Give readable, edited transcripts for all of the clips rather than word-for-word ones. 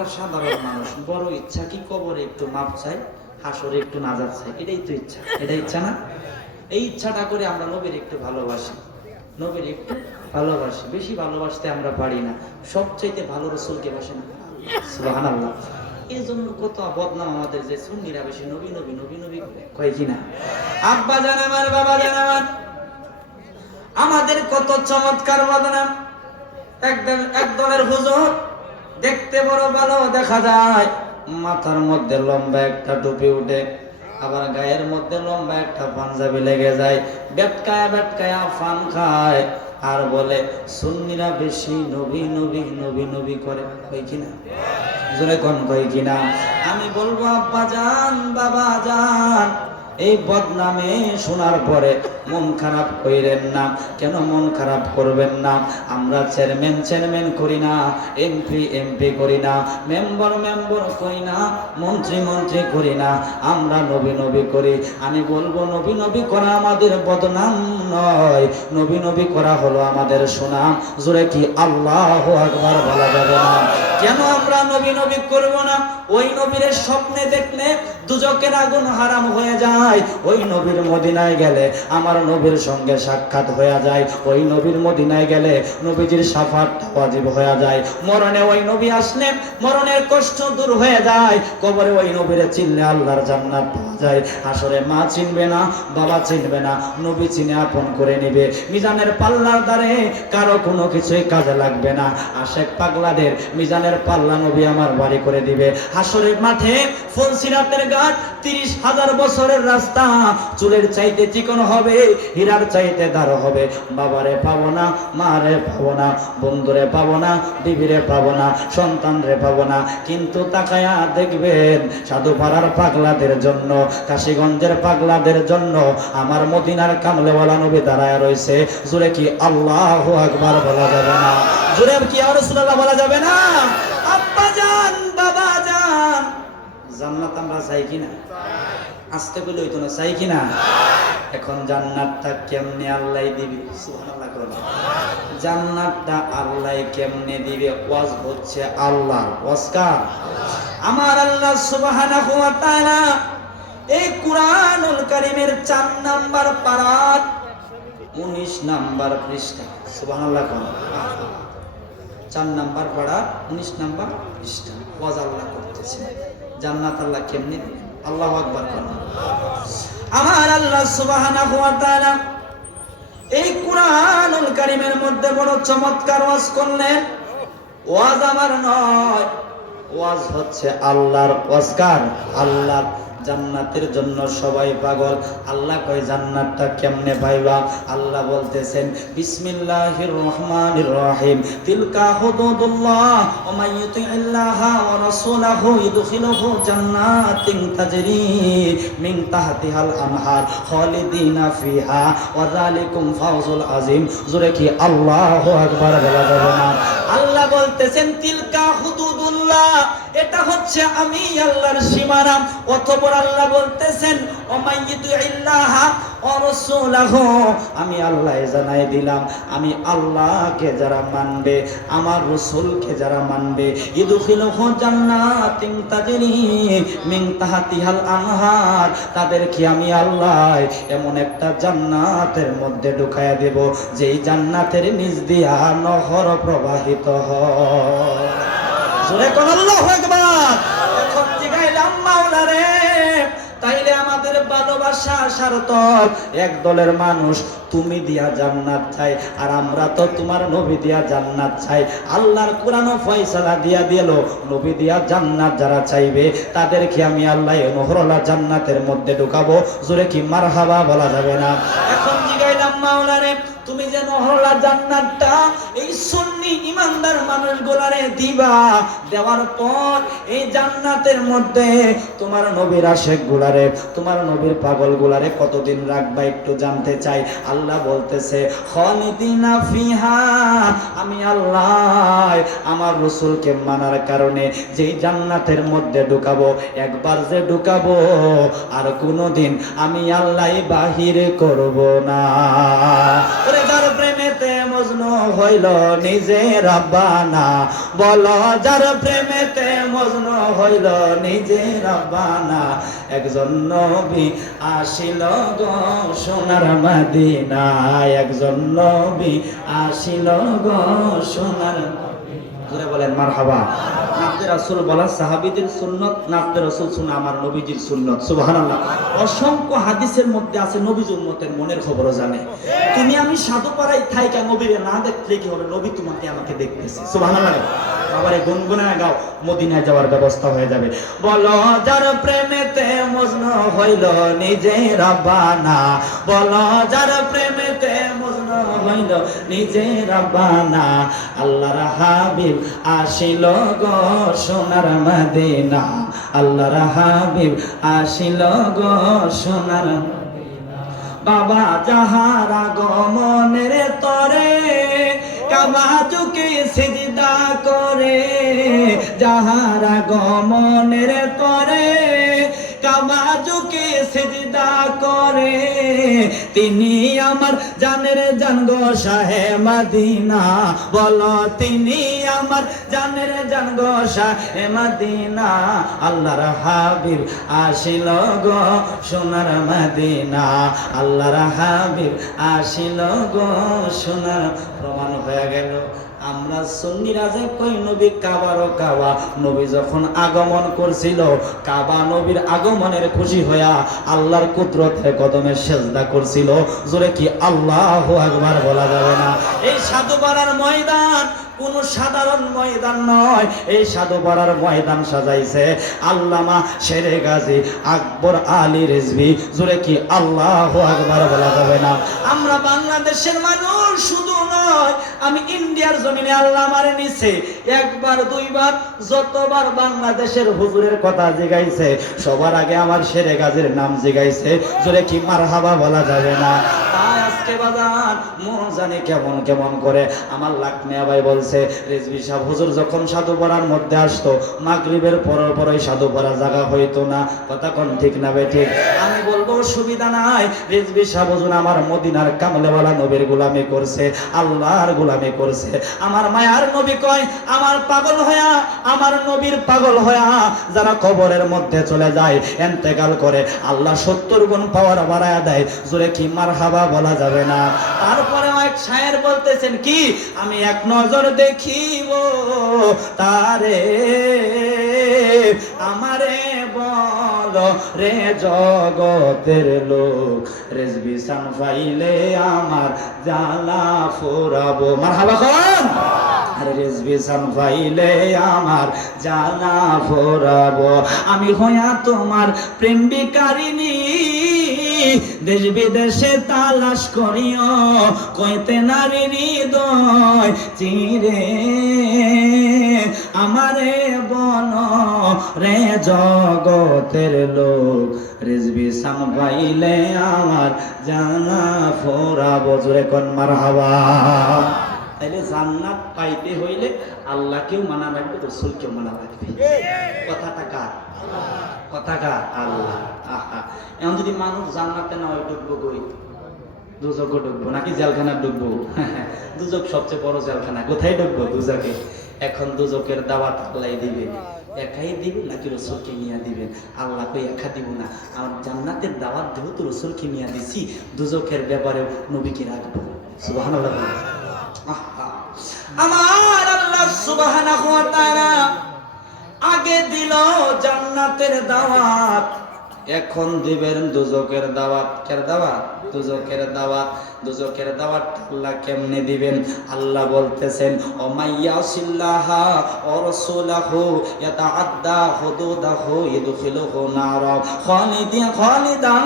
আমরা সাধারণ মানুষ, বড় ইচ্ছা কি কবরে একটু মাপ চাই, হাসরে একটু নাজাত চাই, এটাই তো ইচ্ছা। এটা ইচ্ছা না? এই ইচ্ছাটা করে আমরা নবীর একটু ভালোবাসি, নবীর একটু ভালোবাসি। বেশি ভালোবাসতে আমরা পারি না, সবচাইতে ভালো রসুলকে বাসে না। সুবহানাল্লাহ। এই জন্য কত বদনাম আমাদের, যে সুন্নিরা বেশি নবী নবী নবী নবী করে কয় কিনা। আব্বা জান আমার, বাবা জান আমার, আমাদের কত চমৎকার বদনাম। একদলের হুজুর দেখতে বড় ভালো দেখা যায়, মাথার মধ্যে লম্বা একটা টুপি উঠে, আবার গায়ের মধ্যে লম্বা একটা পাঞ্জাবি লেগে যায়, বেটকায়া বেটকায়া ফান খায়, আর বলে সুন্নিরা বেশি নবী নবী নবী নবী করে। কই কিনা? জোরে কোন কই কিনা? আমি বলবো আব্বা জান, বাবা জান, এই বদনামে শোনার পরে মন খারাপ কইরেন না। কেন মন খারাপ করবেন না? আমরা চেয়ারম্যান করি না, এমপি করি না, মেম্বার করি না, মন্ত্রী করি না, আমরা নবী করি। আমি বলবো নবী করা আমাদের বদনাম নয়, নবী করা হলো আমাদের সুনাম। জোরে কি আল্লাহু আকবার বলা যাবে না? কেন আমরা নবী করব না? ওই নবীর স্বপ্নে দেখলে দুজকের আগুন হারাম হয়ে যায়। ওই নবীর মদিনায় গেলে আমার নবীর সঙ্গে সাক্ষাৎ হয়ে যায়। ওই নবীর মদিনায় গেলে নবীজির শাফাআতটা ওয়াজিব হয়ে যায়। মরণে ওই নবী আসলে মরণের কষ্ট দূর হয়ে যায়। কবরে ওই নবীরে চিনলে আল্লাহর জান্নাত পাওয়া যায়। আসরে মা চিনবে না, বাবা চিনবে না, নবী চিনে আপন করে নেবে। মিজানের পাল্লার দ্বারে কারো কোনো কিছুই কাজে লাগবে না। আশেক পাগলাদের মিজানের পাল্লা নবী আমার বাড়ি করে দিবে। হাসরের মাঠে ফুলসিরাতের ঘাট 30,000 বছরের রাস্তা, চুলের চাইতে চিকন হবে, হীরার চাইতে দার হবে। বাবারে পাবো না, মারে পাবো না, বন্ধুরে পাবো না, বিবিরে পাবো না, সন্তানরে পাবো না। কিন্তু তাকায়া দেখবেন সাধুপাড়ার পাগলাদের জন্য, কাশীগঞ্জের পাগলাদের জন্য আমার মদিনার কামলেওয়ালা নবী দাঁড়ায় রয়েছে। জোরে কি আল্লাহু আকবার বলা যাবে না? জোরে কি আর রাসূলুল্লাহ বলা যাবে না? আব্বা জান, বাবা জান, জান্নাত আমরা চাই কিনা? আসতে বলে হইতো না, চাই কিনা? এখন জান্নাতটা কেমনে আল্লাহ দিবে? সুবহানাল্লাহ করো। জান্নাতটা আল্লাহ কেমনে দিবে? ওয়াজ হচ্ছে আল্লাহ, ওয়াজকার আমার আল্লাহ সুবহানাহু ওয়া তাআলা এই কুরআনুল কারীমের 4 নাম্বার পারাত 19 নাম্বার পৃষ্ঠা। সুবহানাল্লাহ করো। 4 নাম্বার পারা 19 নাম্বার পৃষ্ঠা ওয়াজ আল্লাহ করতেছে। জান্নাত আল্লাহ কেমনে দিবেন? আল্লাহু আকবার করুন। আমার আল্লাহ সুবহানাহু ওয়া তাআলা এই কুরআনুল কারীমের মধ্যে বড় চমৎকার ওয়াজ করলেন। ওয়াজ আমার নয়, ওয়াজ হচ্ছে আল্লাহর। ওয়াজকার আল্লাহ। জান্নাতের জন্য সবাই পাগল। আল্লাহ কয় জান্নাতটা কেমনে পাইবা? আল্লাহ বলতেছেন বিসমিল্লাহির রহমানির রহিম, তিলকা হুদুদুল্লাহ ওয়া মান ইউতিইল্লাহা ওয়া রাসূলাহু ইদখিলহু জান্নাতিন তাজরি মিন তাহতিহাল আনহার খালিদিনা ফিহা ওয়া যালিকুম ফাওজুল আযীম। জোরে কি আল্লাহু আকবার বলা যাবে না? আল্লাহ বলতেছেন তিলকা হুদুদুল্লাহ, এটা হচ্ছে আমি আল্লাহর সীমানা। অতঃপর আল্লাহ বলতেছেন ওমাইয়িতুইল্লাহা ওয়া রাসূলাহু, আমি আল্লাহ জানাই দিলাম, আমি আল্লাহকে যারা মানবে, আমার রাসূলকে যারা মানবে, ইদখিলহু জান্নাতিন তাজরি মিন তাহতিহাল আনহার, তাদেরকে আমি আল্লাহ এমন একটা জান্নাতের মধ্যে ঢুকায়া দেব যেই জান্নাতের নিচ দিয়া নহর প্রবাহিত হয়। জোরে কোন আল্লাহু আকবার। এখন জিগাইলাম মাওলা রে, তাইলে আমাদের ভালোবাসা সার্থক। এক দলের মানুষ তুমি দিয়া জান্নাত চাই, আর আমরা তো তোমার নবী দিয়া জান্নাত চাই। আল্লাহর কোরআন ফয়সালা দিয়া দিল, নবী দিয়া জান্নাত যারা চাইবে তাদেরকে আমি আল্লাহ নহরলা জান্নাতের মধ্যে ঢুকাবো। জোরে কি মারহাবা বলা যাবে না? এখন জিগাইলাম মাওলা রে, তুমি যে নহরলা জান্নাতটা এই সুন্নি ইমানদার মানুষগুলারে দিবা, দেওয়ার পর এই জান্নাতের মধ্যে তোমার নবীর আশিক গুলারে, তোমার নবীর পাগল গুলারে কতদিন রাখবা একটু জানতে চাই। আল্লাহ বলতেছে খালিদিনা ফিহা, আমি আল্লাহ আমার রাসূলকে মানার কারণে যেই জান্নাতের মধ্যে ঢুকাবো, একবার যে ঢুকাবো আর কোনোদিন আমি আল্লাহ বাহির করব না। ওরে যার প্রেমে প্রেমেতে মজনু হইল নিজে রব্বানা, বলো যার প্রেমেতে মজনু হইল নিজে রব্বানা। একজন নবী আসিল গো সোনার মদিনায়, একজন নবী আসিল গো সোনার। জোরে বলেন মারহাবা। নাতে রাসূল বলা সাহাবীদের সুন্নাত, নাতে রাসূল শোনা আমার নবীজির সুন্নাত। সুবহানাল্লাহ। অসংখ্য হাদিসের মধ্যে আছে নবীর উম্মতের মনের খবরও জানে। তুমি আমি সাধু পাড়ায় থাইকা নবীরে না দেখলে কি হবে, নবী তোমাকে আমাকে দেখতেছে। সুবহানাল্লাহ। আবার গুনগুনায় গাও, মদিনায় যাওয়ার ব্যবস্থা হয়ে যাবে। বলো যার প্রেমেতে মজনু হইল নিজে রব্বানা, বলো যার প্রেমেতে মজনু হইল নিজে রব্বানা। আল্লাহর হাবিব আসিল গো সোনার মদিনা, আল্লাহর হাবিব আসিল গো সোনার। বাবা যাহার আগমনের তরে কাবা ঝুঁকে সিজদা করে, যাহার আগমনের তরে কাবা ঝুঁকে সিজদা করে, তিনি আমার জানের জান গো শাহে মদিনা, বলো তিনি আমার জানের জান গো শাহে মদিনা। আল্লাহর হাবিব আসিল গো সোনার মদিনা, আল্লাহর হাবিব আসিল গো সোনার। প্রমাণ হয়ে গেল আমরা সুন্নিরা যে কই নবী কাবারও কাবা। নবী যখন আগমন করছিল, কাবা নবীর আগমনের খুশি হইয়া আল্লাহর কুদরতের কদমে সেজদা করছিল। জোরে কি আল্লাহু আকবার বলা যাবে না? এই সাধুপাড়ার ময়দান কোন সাধারণ ময়দান নয়, এই সাধুপাড়ার ময়দান সাজাইছে আল্লামা শেরে গাজী আকবর আলী রিজভী। জোরে কি আল্লাহু আকবার বলা যাবে না? আমরা বাংলাদেশের মানুষ শুধু নয়, আমি ইন্ডিয়ার জমিনে আল্লাহ আমারে নিছে একবার দুইবার, যতবার বাংলাদেশের হুজুরের কথা জিগাইছে সবার আগে আমার শেরে গাজীর নাম জিগাইছে। জোরে কি মারহাবা বলা যাবে না? আজকে বাজার মন জানে কেমন কেমন করে। আমার লাকমিয়া ভাই বলছে রিজভী সাহেব হুজুর যখন সাধুপাড়ার মধ্যে আসতো মাগরিবের পরই সাধুপাড়া জায়গা হইতো না। কথা কোন ঠিক না বে ঠিক? আমি বলবো সুবিধা নাই, রিজভী সাহেব হুজুর আমার মদিনার কামলেওয়ালা নবীর গোলামি করছে, আল্লাহর গোলামি করছে। আমার মায়ার নবী কয় আমার পাগল হয়া, আমার নবীর পাগল হয়া যারা কবরের মধ্যে চলে যায় ইন্তেকাল করে, আল্লাহ 70 গুণ পাওয়ার বাড়ায়া দেয়। জোরে কি মারহাবা বলা যাবে না? তারপরে এক শায়ের বলতেছেন কি, আমি এক নজর দেখিব তারে, আমারে বল রে জগতের লোক, রিজভী সান পাইলে আমার জ্বালা ফুরাবো। মারহাবা কোন? আরে রিজভী সান পাইলে আমার জ্বালা ফুরাবো। আমি হইয়া তোমার প্রেম বিকারিনী, দেশ বিদেশে তালাশ করিও কইতে নারী হৃদয় চিরে, আমারে বন রে জগতের লোক, রিজভী সান পাইলে আমার জানা ফোরাবো। জোরে কোন মারহাবা? তাইলে জান্নাত পাইতে হইলে আল্লাহকেও মানা লাগবে, রাসূলকেও মানা লাগবে। কথাটা কার? কথা কার? আল্লাহ। আহা, এখন যদি মানুষ জান্নাতে না হয় ঢুকবো কই? দুজকে ঢুকবো নাকি জেলখানা ঢুকবো? দুজক সবচেয়ে বড় জেলখানা। কোথায় ঢুকবো? দুজকে। এখন দুজকের দাওয়াত আল্লাহ দিবে, একাই দিবে নাকি রাসূলকে নিয়ে দিবেন? আল্লাহ কই একা দিব না, আমার জান্নাতের দাওয়াত দেব তো রাসূলকে নিয়ে দিছি, দুজকের ব্যাপারে নবীকে রাখবো। সুবহানাল্লাহ। আমার আল্লাহ সুবহানাহু ওয়া তাআলা আগে দিল জান্নাতের দাওয়াত, এখন দিবেন দুজকের দাওয়াত। কার দাওয়াত? দুজকের দাওয়াত। দুজকের দাওয়াত আল্লাহ কেমনে দিবেন? আল্লাহ বলতেছেন ও মাইয়াসিল্লাহা ওয়া রাসূলাহু ইয়াতাআদ্দা হুদুদাহু ইদখিলুহু নারা খালিদান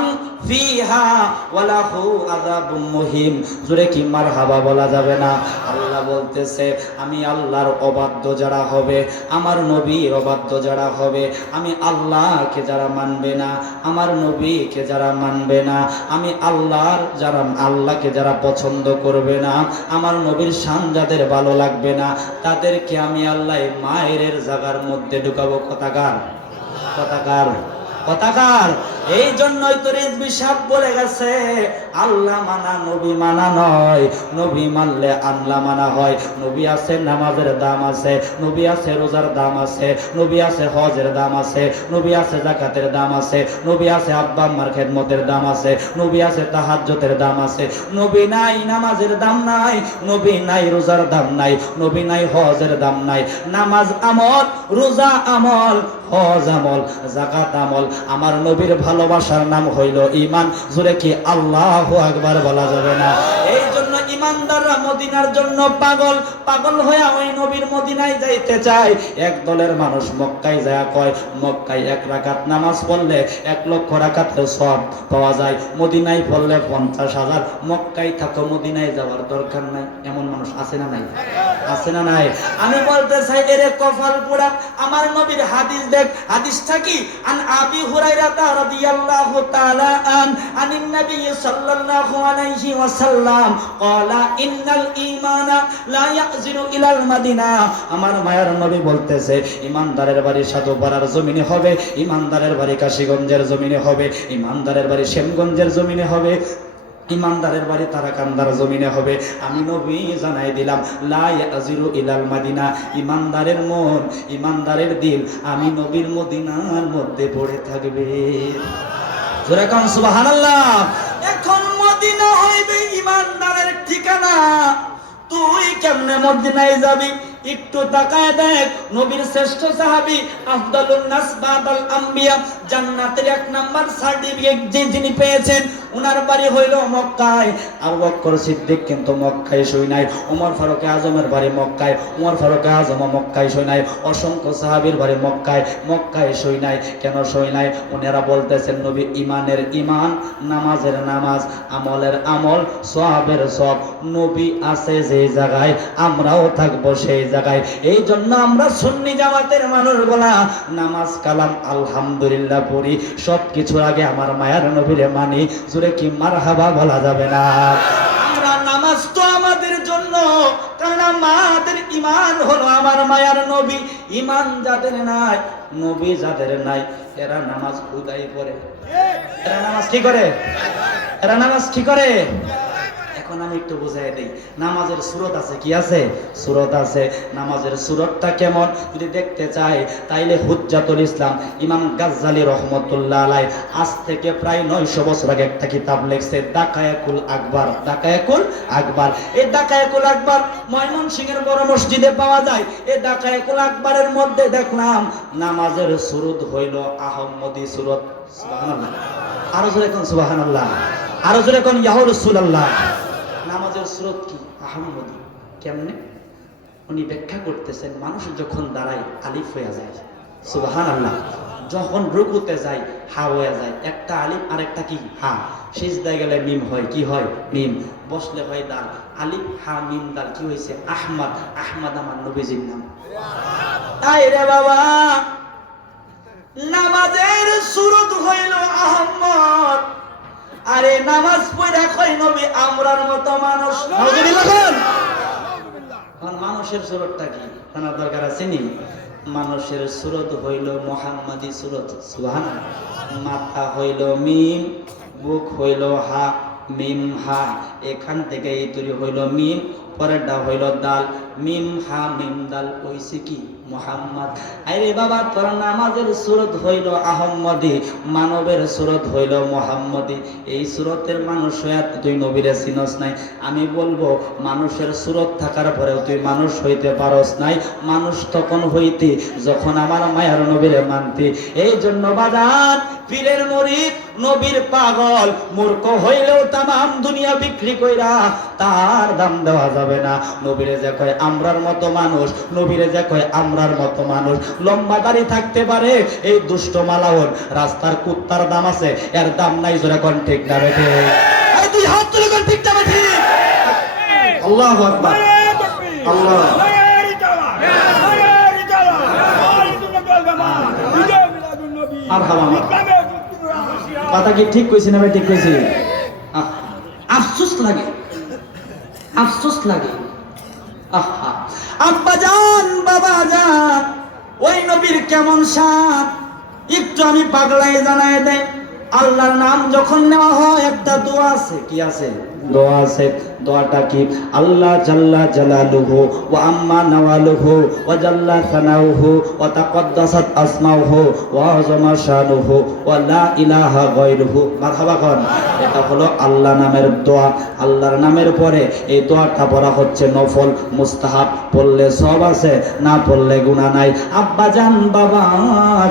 ফিহা ওয়া লাহু আযাবুম মুহিম। জোরে কি মারহাবা বলা যাবে না? আল্লাহ বলতেছে আমি আল্লাহর অবাধ্য যারা হবে, আমার নবীর অবাধ্য যারা হবে, আমি আল্লাহকে যারা মানবে না, আমার নবীকে যারা মানবে না, আমি আল্লাহর যারা আল্লাহকে যারা পছন্দ করবে না, আমার নবীর শান যাদের ভালো লাগবে না, তাদেরকে আমি আল্লাহ মায়ের জায়গার মধ্যে ঢুকাবো। কথাকার? কথাকার? কথাকার? এই জন্যই তো রিজভী সাহেব বলে গেছে, আল্লাহ মানা নবী মানা নয়, নবী মানলে আল্লাহ মানা হয়। নবী আছে নামাজের দাম আছে, নবী আছে রোজার দাম আছে, নবী আছে হজের দাম আছে, নবী আছে যাকাতের দাম আছে, নবী আছে আব্বা আম্মার খেদমতের দাম আছে, নবী আছে তাহাজ্জুদের দাম আছে। নবী নাই নামাজের দাম নাই, নবী নাই রোজার দাম নাই, নবী নাই হজের দাম নাই। নামাজ আমল, রোজা আমল, হজ আমল, যাকাত আমল। আমার নবীর ভালোবাসার নাম হইল ঈমান। জোরে কি আল্লাহু আকবার বলা যাবে না? এই জন্য ঈমানদাররা মদিনার জন্য পাগল, পাগল হয়ে ওই নবীর মদিনায় যাইতে চায়। এক দলের মানুষ মক্কায় যায় কয়, মক্কায় 1 রাকাত নামাজ পড়লে 1 লক্ষ রাকাতের সওয়াব পাওয়া যায়, মদিনায় পড়লে 50,000। মক্কায় থাকো, মদিনায় যাওয়ার দরকার নাই। এমন মানুষ আছে না নাই? আছে না নাই? আমি বলতে চাই এরে কপাল পোড়া। আমার নবীর হাদিস দেখ, হাদিসটা কি? আন আবি হুরায়রা রাদিয়াল্লাহু তাআলা আনিন নবী সাল্লাল্লাহু আলাইহি ওয়াসাল্লাম ক্বালা ইন্নাল ঈমানা লা ইয়াযিরু ইলাল মাদিনা। আমার মায়ার নবী বলতেছে, ইমানদারের বাড়ি সাধুপাড়ার জমিনে হবে, ইমানদারের বাড়ি কাশীগঞ্জের জমিনে হবে, ইমানদারের বাড়ি শ্যামগঞ্জের জমিনে হবে, ইমানদারের বাড়ি তারাকান্দার জমিনে হবে। আমি নবী জানাই দিলাম, লা ইয়াযিরু ইলাল মাদিনা। ইমানদারের মন, ইমানদারের দিল আমি নবীর মদিনার মধ্যে পড়ে থাকবে। জোরে কোন সুবহানাল্লাহ। এখন মদিনা হইবে ইমানদারের ঠিকানা। তুই কেমনে মদিনায় যাবি? একটু তাকায় দেখ, নবীর শ্রেষ্ঠ সাহাবী আফদালুন নাস বাদাল আম্বিয়া, জান্নাতের 1 নাম্বার সার্টিফিকেট যিনি পেয়েছেন, উনার বাড়ি হইল মক্কায়। আবু বকর সিদ্দিক কিন্তু মক্কায় শুই নাই। ওমর ফারুক আজমের বাড়ি মক্কায়, ওমর ফারুক আজম মক্কায় শুই নাই। অসংখ্য সাহাবীর বাড়ি মক্কায়, মক্কায় শুই নাই। কেন শুই নাই? ওনারা বলতেছেন নবী ঈমানের ঈমান, নামাজের নামাজ, আমলের আমল, সওয়াবের সওয়াব। নবী আছে যে জায়গায়, আমরাও থাকবো সেই জায়গায়। এই জন্য আমরা সুন্নি জামাতের মানুষগুলা নামাজ কালাম আলহামদুলিল্লাহ পড়ি। সব কিছুর আগে আমার মায়ার নবীরে মানি। জোরে কি মারহাবা বলা যাবে না? আমরা নামাজ তো আমাদের জন্য, কারণ আমাদের ঈমান হলো আমার মায়ার নবী। ঈমান যাদের নাই, নবী যাদের নাই, এরা নামাজ খুদাই পড়ে। এরা নামাজ কি করে? এরা নামাজ কি করে? এখন আমি একটু বুঝাই দেই। নামাজের সূরত আছে, কি আছে? সূরত আছে। নামাজের সূরতটা কেমন যদি দেখতে চাই, তাইলে হুজ্জাতুল ইসলাম ইমাম গাজ্জালী রহমতুল্লাহ আলাইহি আজ থেকে প্রায় 900 বছর আগে একটা কিতাব লিখছে, দাকায়াকুল আকবার। দাকায়াকুল আকবার, এই দাকায়াকুল আকবার ময়মনসিংহের বড় মসজিদে পাওয়া যায়। এই দাকায়াকুল আকবারের মধ্যে দেখলাম নামাজের সূরত হইল আহমদি সূরত। সুবহানাল্লাহ। আরো জোরে কোন সুবহানাল্লাহ, আরো জোরে কোন ইয়া রাসূলুল্লাহ। নামাজের স্রোত কি? আহমদি। কেমনে? উনি ব্যাখ্যা করতেছেন, মানুষ যখন দাঁড়ায় আলিফ হয়ে যায়, সুবহানাল্লাহ। যখন রুকুতে যায় হা হয়ে যায়, একটা আলিফ আর একটা কি? হা। সিজদায় গেলে মিম হয়, কি হয়? মিম। বসলে হয় দাল। আলিফ হা মিম দাল, কি হয়েছে? আহমদ। আহমদ আমার নবীজির নাম। তাই রে বাবা, নামাজের সূরত হইল আহমদ। আরে নামাজ পড়া কয় নবী আমরার মতো মানুষ। মানুষের সুরতটা কি জানার দরকার আছে নি? মানুষের সুরত হইল মুহাম্মাদি সুরত। সুবহানাল্লাহ। মাথা হইল মিম, বুক হইল হা, মিম হা। এখান থেকে এই তৈরি হইল মিম, পরেরটা হইল দাল। মিম হা মিম দাল কইছে কি? মুহাম্মদ। আরে বাবা, তোর নামাজের সূরত হইল আহমদি, মানবের সূরত হইল মুহাম্মদি। এই সূরতের মানুষ হইয়া তুই নবীরে চিনস নাই। আমি বলবো, মানুষের সূরত থাকার পরেও তুই মানুষ হইতে পারস নাই। মানুষ তখন হইতি যখন আমার মায়ার নবীরে মানতি। এই জন্য বাজার পীরের মুরিদ, নবীর পাগল, মূর্খ হইলেও তামাম দুনিয়া বিক্রি কইরা তার দাম দেওয়া যাবে না। নবীরে যে কয় আমরার মতো মানুষ, নবীরে যে কয় আমরার মতো মানুষ। লম্বা দাড়ি থাকতে পারে এই দুষ্ট মালাওন, রাস্তার কুত্তার দাম আছে, এর দাম নাই। জোরে কোন ঠিক না বেঠে? এই তুই হাত তুলে কোন ঠিক না বেঠে? আল্লাহু আকবার। আল্লাহ কথা কি ঠিক কইছি না? ঠিক কইছি। আফসোস লাগে, আফসোস লাগে। আহা, আব্বা জান, বাবা জান, ওই নবীর কেমন শান একটু আমি পাগলায় জানায় দেয়। আল্লাহর নাম যখন নেওয়া হয় একটা দোয়া আছে, কি আছে? দোয়া আছে। দোয়াটা কি? আল্লাহ জাল্লা জালালুহু ওয়া আম্মা নাওয়ালুহু ওয়া জাল্লা সানাউহু ওয়া তাকাদ্দাসাত আসমাউহু ওয়া আযমা শানুহু ওয়া লা ইলাহা গায়রুহু। মারহাবা কোন। এটা হলো আল্লাহ নামের দোয়া। আল্লাহর নামের পরে এই দোয়াটা পড়া হচ্ছে নফল, মুস্তাহাব। পড়লে সওয়াব আছে, না পড়লে গুনাহ নাই। আব্বা জান, বাবা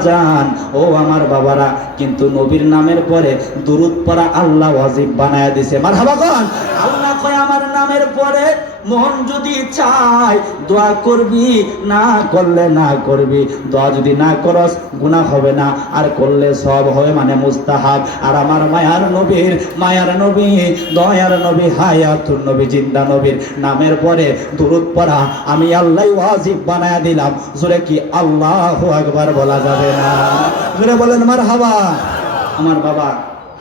জান, ও আমার বাবারা, কিন্তু নবীর নামের পরে দুরূদ পড়া আল্লাহ ওয়াজিব বানায়া দিয়েছে। মারহাবা কোন। আল্লাহ কয় আমার নামের পরে মন যদি চায় দোয়া করবি, না করলে না করবি। দোয়া যদি না করস গুনাহ হবে না, আর করলে সওয়াব হবে, মানে মুস্তাহাব। আর আমার মায়ার নবীর, মায়ার নবী, দয়ার নবী, হায়াতুন নবী, জিন্দা নবীর নামের পরে দুরূদ পড়া আমি আল্লাহ ওয়াজিব বানায়া দিলাম। জোরে কি আল্লাহু আকবার বলা যাবে না? জোরে বলেন মারহাবা। আমার বাবা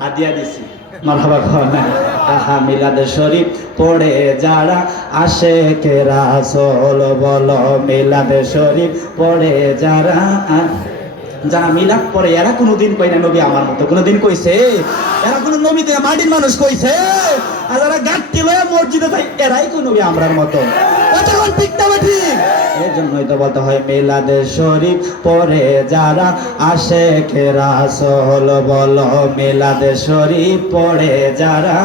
হাদিয়া দিছি। মারহাবা খাওয়া। আহা মিলাদ শরীফ পড়ে যারা আশেকে রাসূল, বলো মিলাদ শরীফ পড়ে যারা, যারা মিলাদ পড়ে এরা কোনোদিন কই না নবী আমার মতো। কোনোদিন কইছে? এরা কোন নবী থেকে মাটির মানুষ কইছে? আর যারা গাঁটটি লয়ে মসজিদে যায় এরাই কোন নবী আমরার মতো। কতক্ষণ পিকটা বাটি। এর জন্যই তো বলতে হয় মিলাদ শরীফ পড়ে যারা আশেকে রাসূল, বলো মিলাদ শরীফ পড়ে যারা।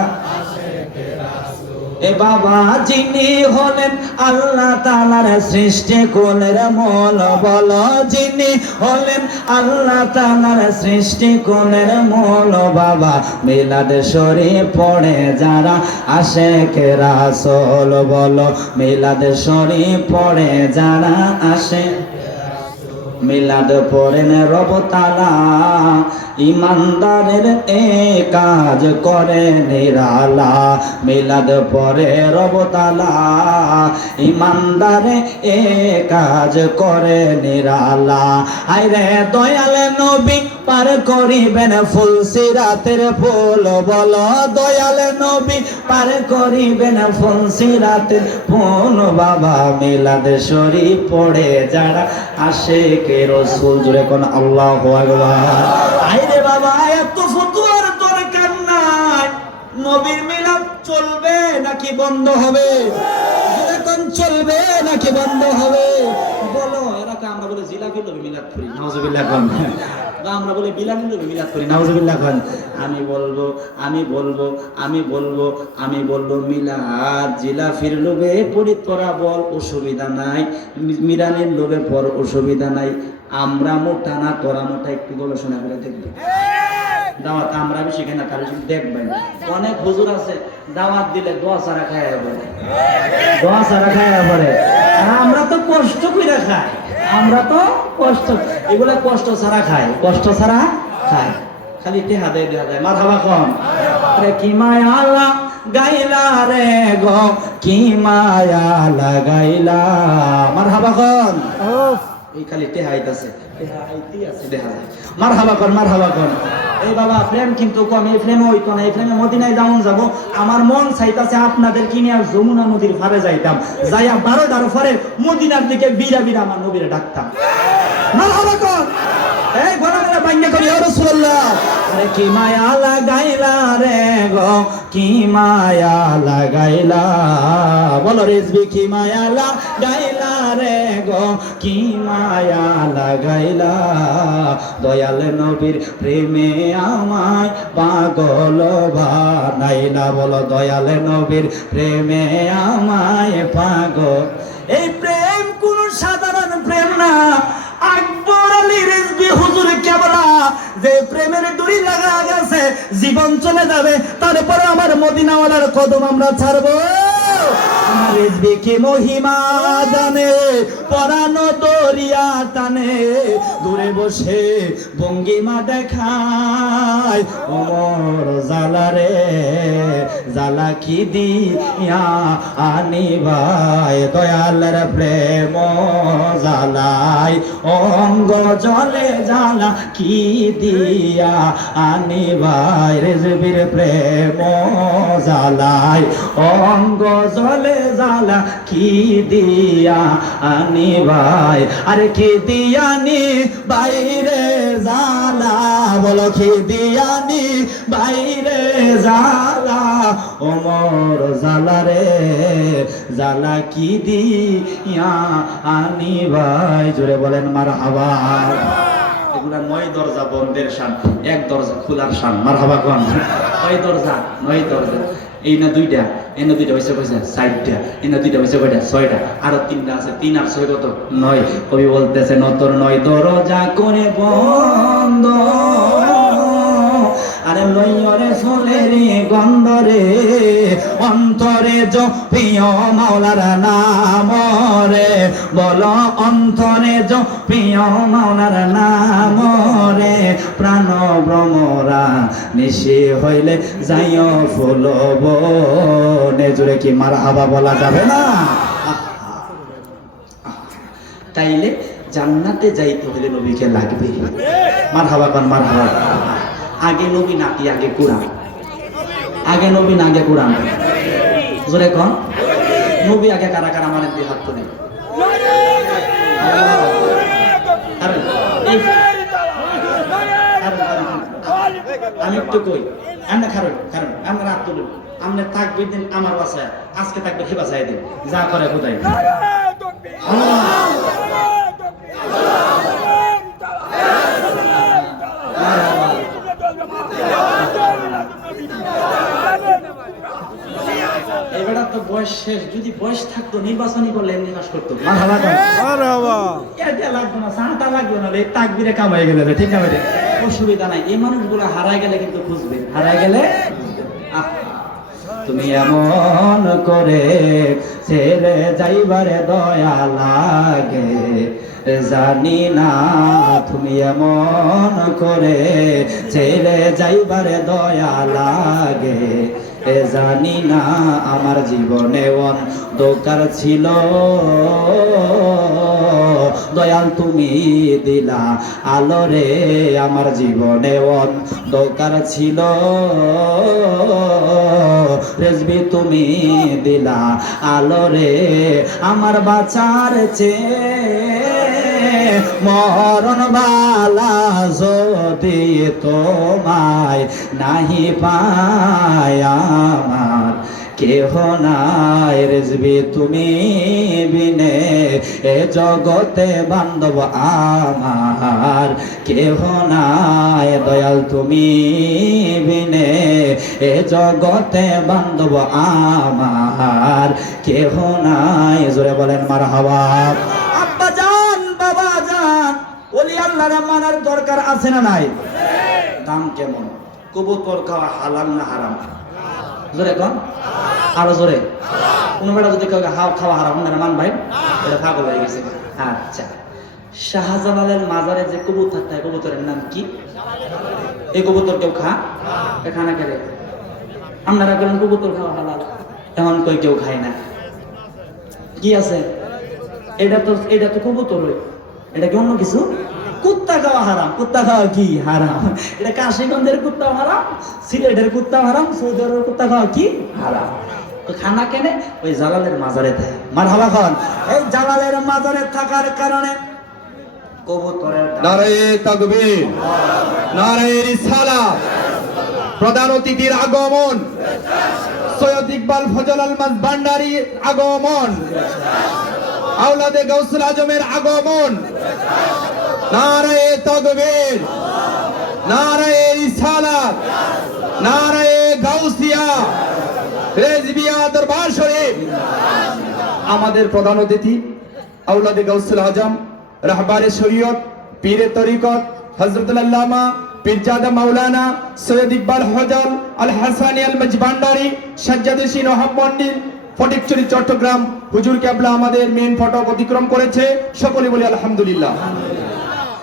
এ বাবা যিনি হলেন আল্লাহ তাআলার সৃষ্টি কুলের মূল, বলো যিনি হলেন আল্লাহ তাআলার সৃষ্টি কুলের মূল, বাবা মিলাদ শরীফ পড়ে যারা আশেকে রাসূল, বলো মিলাদ শরীফ পড়ে যারা আসে। মিলাদ পড়েন রব তাআলা, ইমানদারের এ কাজ করে নিরালা। মিলাদ পড়ে রব তাআলা, ইমানদারে এ কাজ করে নিরালা। আইরে দয়াল নবী পার করিবেন ফুল সিরাতের ফুল, বলো দয়াল নবী পার করিবেন ফুল সিরাতের ফুল, বাবা মিলাদ শরীফ পড়ে যারা আশেকে রাসূল। জোরে কোন আল্লাহু আকবার। আইরে বাবা এত ফতোয়ার দরকার নাই। নবীর মিলাদ চলবে নাকি বন্ধ হবে? এখন চলবে নাকি বন্ধ হবে? বলো। এরাকে আমরা বলে জিলাপি নবী মিলাদ করি, নাউজুবিল্লাহ কোন। বা আমরা বলে বিলাপি নবী মিলাদ করি, নাউজুবিল্লাহ কোন। আমি বলবো, আমি বলবো, আমি বলবো, আমি বলবো মিলাদ জিলাফির লোভে পড়িত করা বল, অসুবিধা নাই। মিরানের লোভে পর, অসুবিধা নাই। আমরা মোটা না তোরা মোটা, একটু গবেষণা করে দেখবে। দাওয়াত আমরা বেশি খাই না, তাহলে দেখবেন অনেক হুজুর আছে দাওয়াত দিলে দোয়া ছাড়া খাইয়া পড়ে, দোয়া ছাড়া খাইয়া পড়ে। আর আমরা তো কষ্ট করে খাই, আমরা তো কষ্ট, এগুলা কষ্ট ছাড়া খাই, কষ্ট ছাড়া খাই, খালি টেহা দেয় দেওয়া যায়। মারহাবা কোন। আরে কি মায়া গাইলা রে গো, কি মায়া লাগাইলা। মারহাবা কোন। এই খালি টেহা আইতাছে, টেহা আইতি আছে দেখা যায়। মারহাবা কোন, মারহাবা কোন। এই বাবা প্রেম কিন্তু কম, এই প্রেমে হইতো না। এই প্রেমে মদিনায় যেমন যাবো, আমার মন চাইতাছে আপনাদের কিনে আর যমুনা নদীর পারে যাইতাম, যাইয়া 12টার পরে মদিনার দিকে বিরা বিরা আমার নবীরে ডাকতাম। মারহাবা কোন। এই গলাটা বাইঙ্গা করি ইয়া রাসূলুল্লাহ। আরে কি মায়া লাগাইলা রে গো, কি মায়া লাগাইলা, বলো রিজবি কি মায়া লাগাইলা রে গো, কি মায়া লাগাইলা। দয়াল নবীর প্রেমে আমায় পাগল বানাইলা, বলো দয়াল নবীর প্রেমে আমায় পাগল। এই প্রেম কোন সাধারণ প্রেম না। আকবর আলী রিজভী হুজুর কেবলা যে প্রেমের দড়ি লাগা গেছে, জীবন চলে যাবে, তারপরে আমার মদিনাওয়ালার কদম আমরা ছাড়বো। আমার রিজভী কি মহিমা জানে, পরানো দরিয়া টানে, দূরে বসে ভঙ্গিমা দেখায়, ওমর জালা রে জালা কি দিয়া আনিবাই, দয়ালের প্রেম জালাই, অঙ্গ জলে জালা কি দিয়া আনিবাই, রিজভীর প্রেম জালাই, অঙ্গ জলে জালা কি দিয়া আনিবাই। আরে কি দিয়া নি বাইরে জালা, বলো কি দিয়ানি বাইরে জালা ওমর জালা রে জালা কি দিয়া আনি ভাই, জোরে বলেন মারহাবা। এগুলা 9 দরজা বন্ধের শান, 1 দরজা খোলার শান, মারহাবা কোন। 9 দরজা 9 দরজা, এই না 2টা, এই না 2টা হইছে কইছে 4টা, এই না 2টা হইছে কয়টা 6টা, আরো 3টা আছে, 3 আর 6 কত 9। কবি বলতেছে নতর 9 দরজা করে বন্ধ, আরে লইয়রে ফুলেরি গন্ধরে অন্তরে জপিও মাওলার নাম রে, বলো অন্তরে জপিও মাওলার নাম রে, প্রাণ ভ্রমরা নিশি হইলে যাইও ফুল বনে, জুড়ে কি মারহাবা বলা যাবে না? তাইলে জান্নাতে যাইতে হলে নবীকে লাগবে, মারহাবা কোন মারহাবা। আগে নবী নাকি আগে কোরআন? আগে নবী না আগে কোরআন? জোরে কোন নবী আগে? কারা কারা মানে দিয়ে হাত তুলে। আমি একটু কই, আমরা কারণ কারণ আমরা রাত তুলুন, আমরা তাকবীর দিন আমার বাসায়, আজকে তাকবীর হে বাসায় দিন, যা করে কোথায়। এবারে তো বয়স শেষ, যদি বয়স থাকতো নির্বাচনী করলে এমনি কাজ করতো। এটা লাগতো না, সাঁটা লাগতো না, এই তাকবীরে কামাই গেলে ঠিক না? অসুবিধা নাই, এই মানুষগুলো হারায় গেলে কিন্তু খুঁজবে, হারায় গেলে। তুমি এমন করে ছেড়ে যাইবারে দয়া লাগে, জানি না তুমি এমন করে ছেড়ে যাইবারে দয়া লাগে, জানি না আমার জীবনে অন্ধকার ছিল, দয়াল তুমি দিলা আলো রে, আমার জীবনে অন্ধকার ছিল, রেজবি তুমি দিলা আলো রে, আমার বাঁচার চেয়ে মরণ বালা যদি তোমায় নাহি পায়, আমার কেহ নাই, রেজবি তুমি বিনে এ জগতে বান্ধব আমার কেহ নাই, দয়াল তুমি বিনে এ জগতে বান্ধব আমার কেহ নাই, জোরে বলেন মারহাবা। আব্বা জান বাবা জান, ওলি আল্লাহর মানার দরকার আছে না নাই? দাম কেমন? কবুতর খাওয়া হালাল না হারাম? জোরে কন, আরো জোরে। কোন বেটা যদি খাওয়া হারাম না মান ভাই, এটা পাগল হয়ে গেছে। আচ্ছা, শাহজালালের মাজারে যে কবুতর থাকে, কবুতরের নাম কি? এই কবুতর কেউ খানা খেলে? আপনারা বলেন কবুতর খাওয়া হালাল, এমন কই কেউ খায় না। কি আছে? এটা তো কবুতর, এটা কি অন্য কিছু? কুত্তা খাওয়া হারাম। কুত্তা খাওয়া কি হারাম? এটা কাশীগঞ্জের কুত্তা হারাম, সিলেটের কুত্তা হারাম, সৌদি আরবের কুত্তা খাওয়া কি হারাম। তো খানা কেনে ওই জালালের মাজারে থাকে। মারহাবা খান। এই জালালের মাজারে থাকার কারণে কবুতরের নারায়ে তাকবীর, নারায়ে রিসালাত। প্রধান অতিথির আগমন, সৈয়দ ইকবাল ফজল আলমাজ ভান্ডারীর আগমন, আওলাদে গাউসুল আজমের আগমন। নারায়ে তাকবীর, নারায়ে রিসালাত, নারায়ে গাউসিয়া, রেজবিয়া দরবার শরীফ। আমাদের প্রধান অতিথি আওলাদে গাউসুল আজম, রাহবারে শরীয়ত, পীরে তরিকত, হযরতুল আল্লামা পীরজাদা মাওলানা সৈয়দ ইকবাল ফজল আল হাসানী আল মাজভান্ডারী, সাজ্জাদেশী নহব মন্ডিল, ফটিকছড়ি চট্টগ্রাম। হুজুর কেবলা আমাদের মেন ফটক অতিক্রম করেছে, সকলে বলি আলহামদুলিল্লাহ।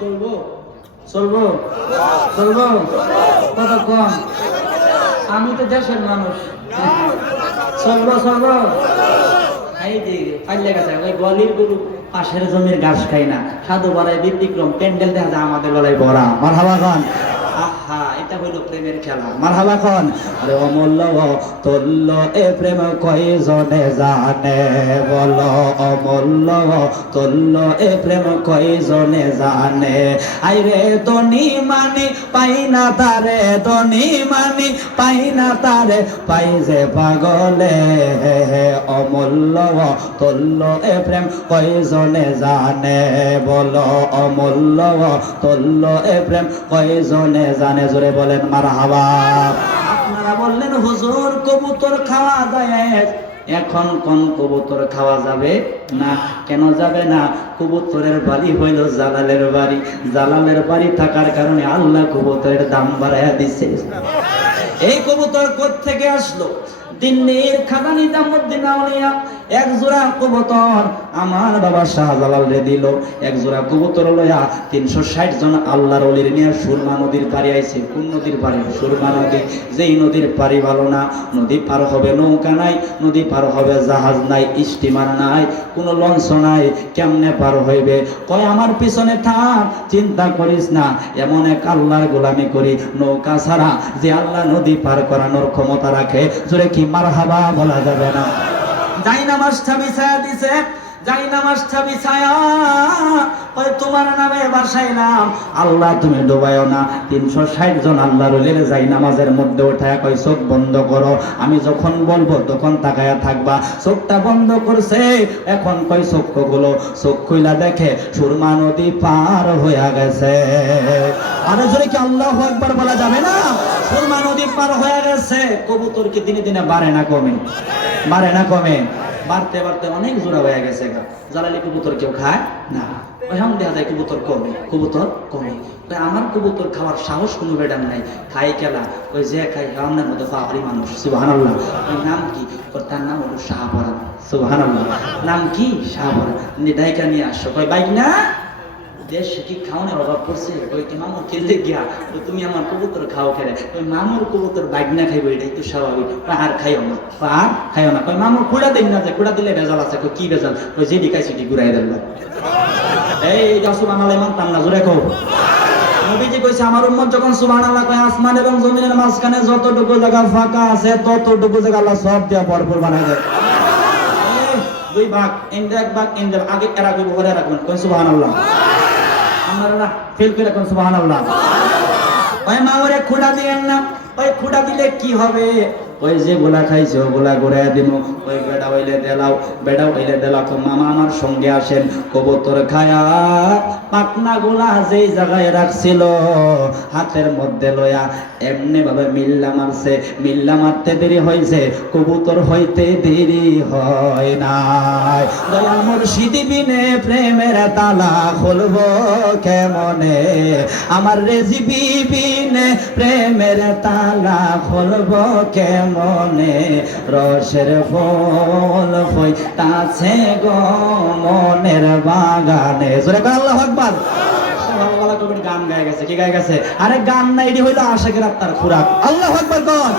চলবো চলবো চলবো কতক্ষণ? আমি তো দেশের মানুষ, চলবো চলবো। এই যে পাইলে গেছে ওই গলির গরু পাশের জমির ঘাস খাই না, সাধু বড়াই ব্যতিক্রম, প্যান্ডেল দেখা যায় আমাদের গলায় ভরা। মারহাবা খান। আহা, এটা হইল প্রেমের খেলা। মারহাবা খান। আরে অমূল্য তুল্য এ প্রেম কয়জনে জানে, বলো অমূল্য তুল্য এ প্রেম কয়জনে জানে। আইরে ধনী মানি পাই না তারে, ধনী মানি পাই না তারে, পাই যে পাগলে। অমূল্য তুল্য এ প্রেম কয়জনে জানে, বলো অমূল্য তুল্য এ প্রেম কয়জনে জানে। জোরে বলেন মারহাবা। আপনারা বললেন হুজুর কবুতর খাওয়া যায়, এখন কোন কবুতর খাওয়া যাবে না? কেন যাবে না? কবুতরের বাড়ি হইল জালালের বাড়ি, জালালের বাড়ি থাকার কারণে আল্লাহ কবুতরের দাম বাড়াইয়া দিচ্ছে। এই কবুতর কোত্থেকে আসলো? দিল্লির খাজা নিজামুদ্দিন আউলিয়া এক জোড়া কবুতর আমার বাবা শাহজালাল রে দিল। এক জোড়া কবুতর লইয়া 360 জন আল্লাহর ওলির নিয়ে সুরমা নদীর পাড়ে আইছে। কোন নদীর পাড়ে? সুরমা নদী। যেই নদীর পাড়ি ভালো না, নদী পার হবে নৌকা নাই, নদী পার হবে জাহাজ নাই, স্টিমার নাই, কোনো লঞ্চ নাই, কেমনে পার হইবে? কয় আমার পিছনে থাক, চিন্তা করিস না, এমন এক আল্লাহর গোলামি করি নৌকা ছাড়া যে আল্লাহ নদী পার করানোর ক্ষমতা রাখে। জোরে কি মারহাবা বলা যাবে না? যাই নামাজটা বিছায়া দিছে, যাই নামাজটা বিছায়া ওই তোমার নামে বাসাইলাম, আল্লাহ তুমি ডুবাইও না। 360 জন আল্লাহর ওলির যাই নামাজের মধ্যে উঠায় কই চোখ বন্ধ করো, আমি যখন বলবো তখন তাকায়া থাকবা। চোখটা বন্ধ করছে, এখন কই চক্ষুগুলো, চোখ খুইলা দেখে সুরমা নদী পার হইয়া গেছে। আরে জোরে কি আল্লাহু আকবার বলা যাবে না? সুরমা নদী পার হয়ে গেছে। কবুতর কি দিনে দিনে বাড়ে না কমে? বাড়ে না কমে? বাড়তে বাড়তে অনেক জোড়া হয়ে গেছে। জালালি কবুতর কেউ খায় না, এখন দেখা যায় কবুতর কমে, কবুতর কমে। আমার কবুতর খাওয়ার সাহস কোনো বেডার নাই, খাই খেলা ওই যে খাই রান্নার মধ্যে পাহাড়ি মানুষ। সুবহানাল্লাহ। ওই নাম কি? তার নাম হলো শাহপরান। সুবহানাল্লাহ। নাম কি? শাহপরান। ডাইকা নিয়ে আসছো, কয় বাইক না দেশ কি খাওয়ানোর অভাব পড়ছে? ওই কি মামুর খেলতে গিয়া তুমি আমার কবুতর খাও খেলে, ওই মামুর কবুতর বাইক না খাইবো, এটাই তো স্বাভাবিক। আর খাইও না, আর খাইও না। কই মামুর কুড়া দিন না, যে কুড়া দিলে ভেজাল আছে। কই কি ভেজাল? ওই যেটি খাই সেটি ঘুরাই দেন। এই সুবহানাল্লাহ মানতাম না, জোরে কও। নবীজি কইছে আমার উম্মত যখন সুবহানাল্লাহ কয়, আসমান এবং জমিনের মাঝখানে যতটুকু জায়গা ফাঁকা আছে ততটুকু জায়গা আল্লাহ সব দিয়া ভরপুর বানাই দেয়। দুই ভাগ, ইন্দ্র এক ভাগ, ইন্দ্র আগে এরা কইব, পরে এরা কইব। কই সুবহানাল্লাহ। আমরা ফেল করে কোন সুবহানাল্লাহ। ওই মা ওরে খুঁড়া দিয়েন না, ওই খুঁড়া দিলে কি হবে? ওই যে গোলা খাইছে ও গোলা ঘুরাইয়া দিব। ওই বেড়া হইলে দেলাও, বেড়া হইলে দেলাও। মামা আমার সঙ্গে আসেন। কবুতর খায়া পাকনা গোলা যেই জায়গায় রাখছিল হাতের মধ্যে লয়া এমনি ভাবে মিল্লা মারছে। মিল্লা মারতে দেরি হয়েছে, কবুতর হইতে দেরি হয় নাই। দয়াল মুর্শিদ বিনে প্রেমের তালা খুলব কেমনে, আমার রেজিবি বিনে প্রেমের তালা খুলব কেমনে। রসের ফুল ফইতাছে গো মনের বাগানে। জোরে কর আল্লাহু আকবার। সকালবেলা কবির গান গায়ে গেছে। কি গায়ে গেছে? আরে গান না, এটি হইলো আশিকের আত্মার খোরাক। আল্লাহু আকবার কর।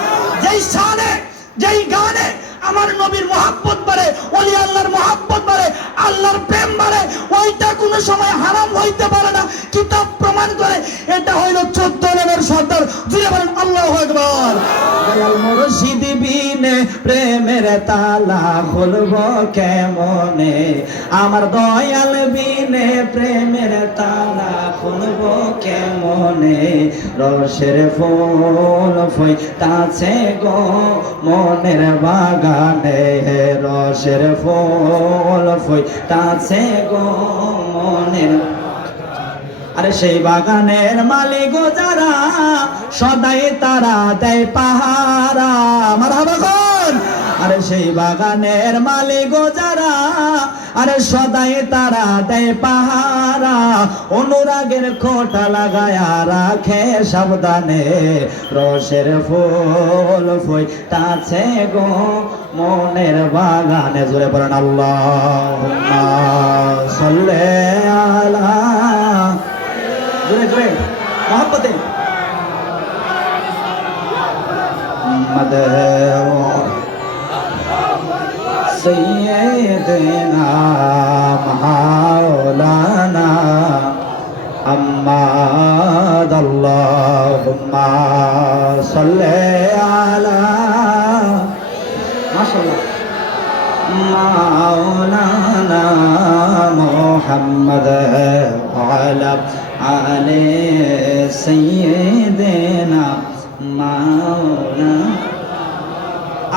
যেই শানে, যেই গানে আমার নবীর মহব্বত বাড়ে, ওলি আল্লাহর মহব্বত বাড়ে, আল্লাহর প্রেম বাড়ে, ওইটা কোনো সময় হারাম হইতে পারে না। কিতাব প্রমাণ করে। এটা হইল 14 নম্বর সর্দার। জুড়ে বলেন আল্লাহু আকবার। দয়াল মুর্শিদ বিনে প্রেমের তালা খুলব কেমনে, আমার দয়াল বিনে প্রেমের তালা খুলব কেমনে। রসের ফুল ফইতাছে গো মনের বাগানে, রসের ফুল ফইতাছে গো মনের। আরে সেই বাগানের মালিক যারা সদাই তারা দেয় পাহারা। মারহাবা কোন? আরে সেই বাগানের মালিক যারা, আরে সদাই তারা দেয় পাহারা। অনুরাগের খোঁটা লাগায়া রাখে সাবধানে, রসের ফুল ফইতাছে গো মনের বাগানে। জোরে পড়েন আল্লাহুম্মা সাল্লি আলা। জোরে জোরে মহব্বতে সৈয়দনা মাওলানা আম্মা মুহাম্মাদ আল্লাহুম্মা সাল্লি আলা মাশাআল্লাহ মাওলানা মুহাম্মদ ওয়ালা আলি সাইয়্যিদিনা মাওলানা।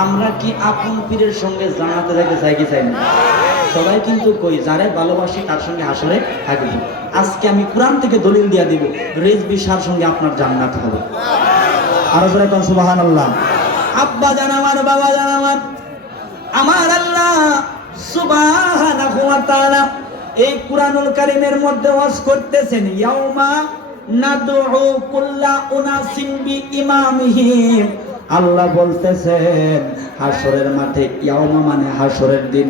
আমরা কি আপন পীরের সঙ্গে জান্নাতে যেতে চাই কি চাই না? সবাই কিন্তু কই যারে ভালোবাসি তার সঙ্গে হাসরে থাকবি। আজকে আমি কোরআন থেকে দলিল দিয়া দিব, রেজবি শাহর সঙ্গে আপনার জান্নাত হবে। আরো জোরে কোন সুবহানাল্লাহ। আব্বা জান আমার, বাবা জান আমার আল্লাহ সুবহানাহু ওয়া তাআলা এই কুরআনুল কারীমের মধ্যে ওয়াজ করতেছেন, ইয়াউমা নাদউ কুল্লা উনাসিন বিইমামিহিম। আল্লাহ বলতেছেন হাসরের মাঠে, ইয়াউমা মানে হাসরের দিন,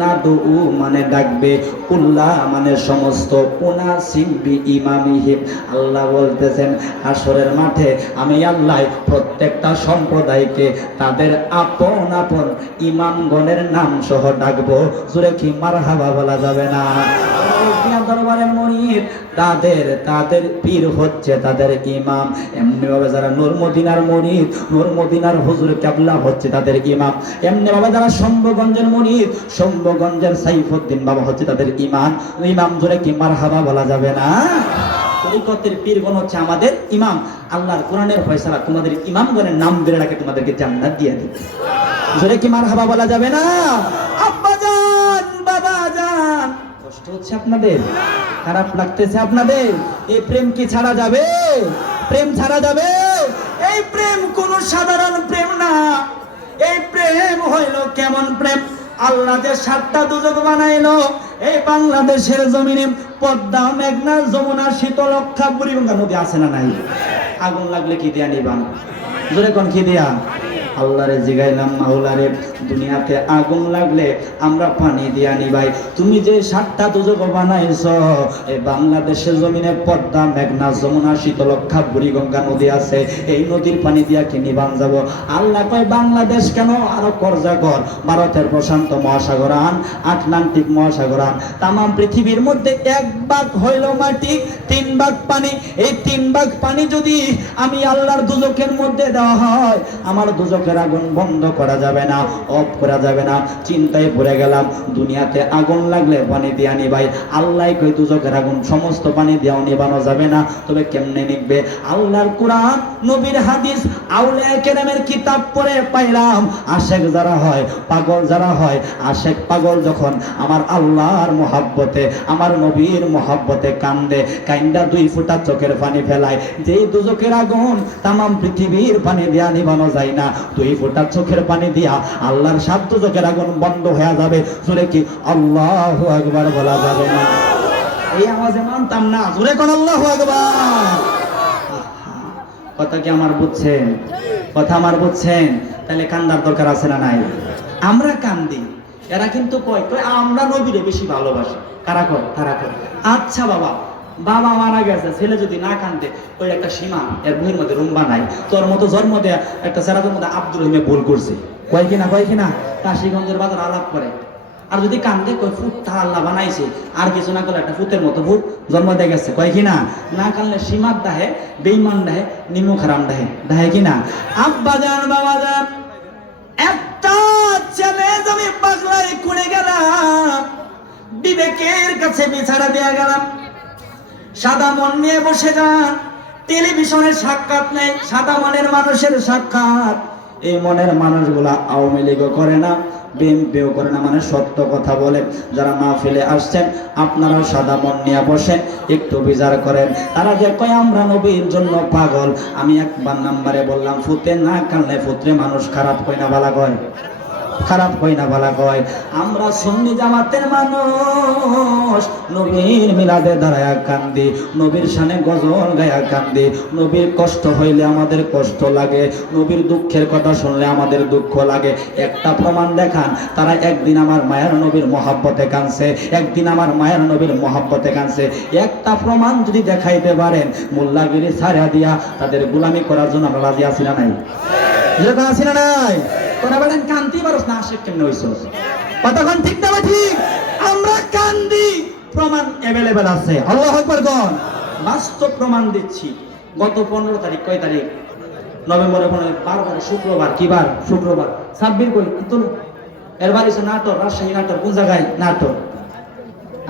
নাদউ মানে ডাকবে, কুল্লা মানে সমস্ত, উনাসিন বিইমামিহিম। আল্লাহ বলতেছেন হাসরের মাঠে আমি আল্লাহ প্রত্যেকটা সম্প্রদায়কে তাদের আপন আপন ইমামগণের নাম সহ ডাকবো। জোরে কি মারহাবা বলা যাবে না? দরবারের মুরিদ তাদের পীর হচ্ছে তাদের ইমাম। এমনি ভাবে যারা নূর মদিনার মুরিদ, নূর মদিনার হুজুর কেবলা হচ্ছে তাদের ইমাম। এমনি ভাবে যারা শম্ভুগঞ্জের মুরিদ, শম্ভুগঞ্জের সাইফুদ্দিন বাবা হচ্ছে তাদের ইমাম। জোরে কি মারহাবা বলা যাবে না? তরিকতের পীরগণ হচ্ছে আমাদের ইমাম। আল্লাহর কোরআনের ফয়সালা তোমাদের ইমামগণের নাম ধরে রাখে তোমাদেরকে জান্নাত দিয়ে দিবে। জোরে কি মারহাবা বলা যাবে না? আব্বা জান, বাবা জান, কষ্ট হচ্ছে আপনাদের? খারাপ লাগতেছে আপনাদের? এই প্রেম কি ছাড়া যাবে? প্রেম ছাড়া যাবে? এই প্রেম কোন সাধারণ প্রেম না। এই প্রেম হইল কেমন প্রেম? আল্লাহ যে 7টা দুজক বানাইলো এই বাংলাদেশের জমিনে, পদ্মা, মেঘনা, যমুনা, শীতলক্ষা, বুড়িগঙ্গা নদী আছে না নাই? আগুন লাগলে কি দিয়া নিবান? জোরে কোন কি দিয়া? আল্লাহরে জিগাইলাম, মাওলারে দুনিয়াতে আগুন লাগলে আমরা পানি দিয়া নিবাই। তুমি যে 7টা দুজক বানাইছো এই বাংলাদেশের জমিনে, পদ্মা, মেঘনা, যমুনা, শীতলক্ষা, বুড়িগঙ্গা নদী আছে, এই নদীর পানি দিয়া কি নিবান যাব? আল্লাহ কয় বাংলাদেশ কেন, আরো করজাগর, ভারতের প্রশান্ত মহাসাগর আন, আটলান্টিক মহাসাগর আন, তাম পৃথিবীর মধ্যে 1 ভাগ হইল মাটি, 3 ভাগ পানি। এই 3 ভাগ পানি যদি আমি আল্লাহর দুজকের মধ্যে দেওয়া হয়, আমার দুজকের আগুন বন্ধ করা যাবে না, অফ করা যাবে না। চিন্তায় পড়ে গেলাম, দুনিয়াতে আগুন লাগলে পানি দিয়া নিবাই। আল্লাহ কই দুজকের আগুন সমস্ত পানি দিয়াও নিবানো যাবে না। তবে কেমনে নিবে? আল্লাহর কোরআন, নবীর হাদিস, আউলিয়া কেরামের কিতাব পড়ে পাইলাম, আশেক যারা হয়, পাগল যারা হয়, আশেক পাগল যখন আমার আল্লাহর মহাব্বতে, আমার নবীর মহাব্বতে কান্দে, কাইন্দা 2 ফোঁটা চোখের পানি ফেলায়, যেই দুজকের আগুন তাম পৃথিবীর পানি দিয়া নিবানো যায় না, 2 ফোঁটা চোখের পানি দিয়া আল্লাহর 7 দুজকের আগুন বন্ধ হয়ে যাবে। জোরে কি আল্লাহু আকবার বলা যাবে না? এই আওয়াজে মানতাম না। জোরে কোন আল্লাহু আকবার। কথা কি আমার বুঝছেন? কথা আমার বুঝছেন? তাহলে কান্দার দরকার আছে না নাই? আমরা কান্দি, এরা কিন্তু কয় আমরা নবীরে বেশি ভালোবাসি। কারা কয়? তারা কয় আচ্ছা বাবা, বাবা মারা গেছে, ছেলে যদি না কান্দে, ওই একটা সীমা, এর বইয়ের মধ্যে রুম বানাই, তোর মতো জন্ম দেয়া একটা সেরাতের মধ্যে আব্দুল রহিমে ভুল করছে, কয় কিনা, কয় কিনা, কাশীগঞ্জের বাজার আলাপ করে। আর যদি কান্দে কয় ফুটটা আল্লাহ বানাইছে, আর কিছু না করলে একটা ফুতের মতো ভূত জন্ম দিয়ে গেছে, কয় কিনা। না কানলে সীমার দাহে, বেঈমান দাহে, নিমুখ হারাম দাহে, দাহে কিনা। আব্বা জান, বাবা জান, একটা চ্যালেঞ্জ আমি পাগলাই করে গেলাম, বিবেকের কাছে বিছাড়া দেয়া গেলাম। সাদা মন নিয়ে বসে যান, টেলিভিশনের সাক্ষাৎ নেই, সাদা মনের মানুষের সাক্ষাৎ। এই মনের মানুষগুলা আওয়ামী লীগও করে না, বিএনপিও করে না, মানে সত্য কথা বলে। যারা মাহফিলে আসছেন আপনারাও সাদা মন নিয়ে বসেন, একটু বিচার করেন। তারা যে কয় আমরা নবীর জন্য পাগল, আমি 1 নাম্বারে বললাম, ফুতে না কানলে ফুতরে মানুষ খারাপ কয় না ভালো কয়? খারাপ কই না ভালো কয়? আমরা সুন্নি জামাতের মানুষ নবীর মিলাদে দাঁড়ায়া কান্দি, নবীর শানে গজল গায়া কান্দি, নবীর কষ্ট হইলে আমাদের কষ্ট লাগে, নবীর দুঃখের কথা শুনলে আমাদের দুঃখ লাগে। একটা প্রমাণ দেখান, তারা একদিন আমার মায়ের নবীর মহাব্বতে কাঁদছে, একদিন আমার মায়ের নবীর মহাব্বতে কাঁদছে। একটা প্রমাণ যদি দেখাইতে পারেন, মোল্লাগিরি ছাড়া দিয়া তাদের গোলামি করার জন্য আমরা রাজি আছি না নাই? যেটা আছি না নাই? তোরা বলেন কান্দি পারস না, আশেক কেমনে হইছস? কতক্ষণ ঠিক না ঠিক? আমরা কান্দি, প্রমাণ অ্যাভেলেবল আছে। আল্লাহু আকবার কোন? বাস্তব প্রমাণ দিচ্ছি। গত 15 তারিখ, কয় তারিখ? নভেম্বরের 12 শুক্রবার। কি বার? শুক্রবার। সাব্বির কই? তো এর বাড়ি হচ্ছে নাটোর, রাজশাহী। নাটোর কোন জায়গায়? নাটোর।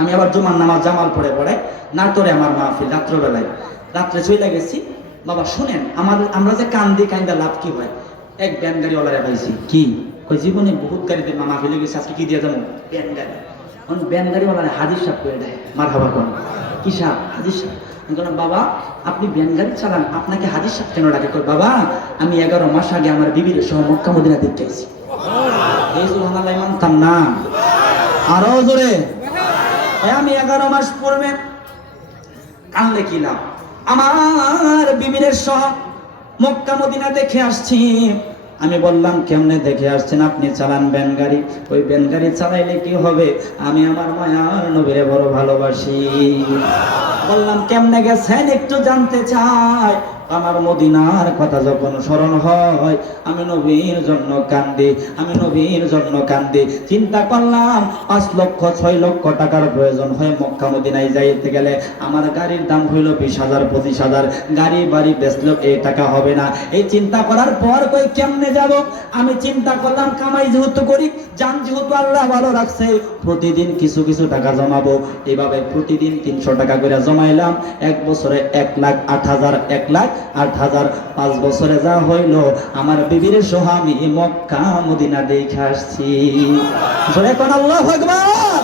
আমি আবার জুমার নামাজ জামাল পড়ে নাটোরে আমার মাহফিল রাত্রবেলায়। রাত্রে চলে গেছি। বাবা শুনেন, আমরা যে কান্দি কান্দা লাভ কি হয়? এক ব্যান গাড়িওয়ালারে পাইছি। কি কই? জীবনে বহুত গাড়িতে মাহফিলে গেছি, আজকে কি দিয়ে যাবো? ব্যান গাড়ি। ব্যান গাড়িওয়ালারে হাজির সাহেব করে দেয়। মার খাবার কোন? কি সাহেব? হাজির সাহেব। আমি বললাম, বাবা আপনি ব্যান গাড়ি চালান, আপনাকে হাজির সাহেব কেন ডাকে? কই, বাবা আমি 11 মাস আগে আমার বিবির সহ মক্কা মদিনা দেখতে আইছি। এই সুবহানাল্লাহ মানতাম না। আরো জোরে। আমি 11 মাস পূর্বে কানলে কি লাভ? আমার বিবির সহ মক্কা মদিনা দেখে আসছি। আমি বললাম, কেমনে দেখে আসছেন? আপনি চালান ব্যান গাড়ি। ওই ব্যান গাড়ি চালাইলে কি হবে? আমি আমার মায়ার নবীরে বড় ভালোবাসি। বললাম, কেমনে গেছেন একটু জানতে চাই। আমার মদিনার কথা যখন স্মরণ হয় আমি নবীর জন্য কান্দি, আমি নবীর জন্য কান্দি। চিন্তা করলাম 5 লক্ষ 6 লক্ষ টাকার প্রয়োজন হয় মক্কা মদিনায় যাইতে গেলে। আমার গাড়ির দাম হইল 20,000 25,000। গাড়ি বাড়ি বেচলো এই টাকা হবে না। এই চিন্তা করার পর কই কেমনে যাব? আমি চিন্তা করলাম, কামাই যেহেতু করি, জান যেহেতু আল্লাহ ভালো রাখছে, প্রতিদিন কিছু কিছু টাকা জমাবো। এইভাবে প্রতিদিন 300 টাকা করে জমাইলাম। 1 বছরে 1,08,000, 1,08,000। 5 বছরে যা হইল, আমার বিবির সহ আমি মক্কা মদিনা দেখে আসছি। জোরে কোন আল্লাহু আকবার।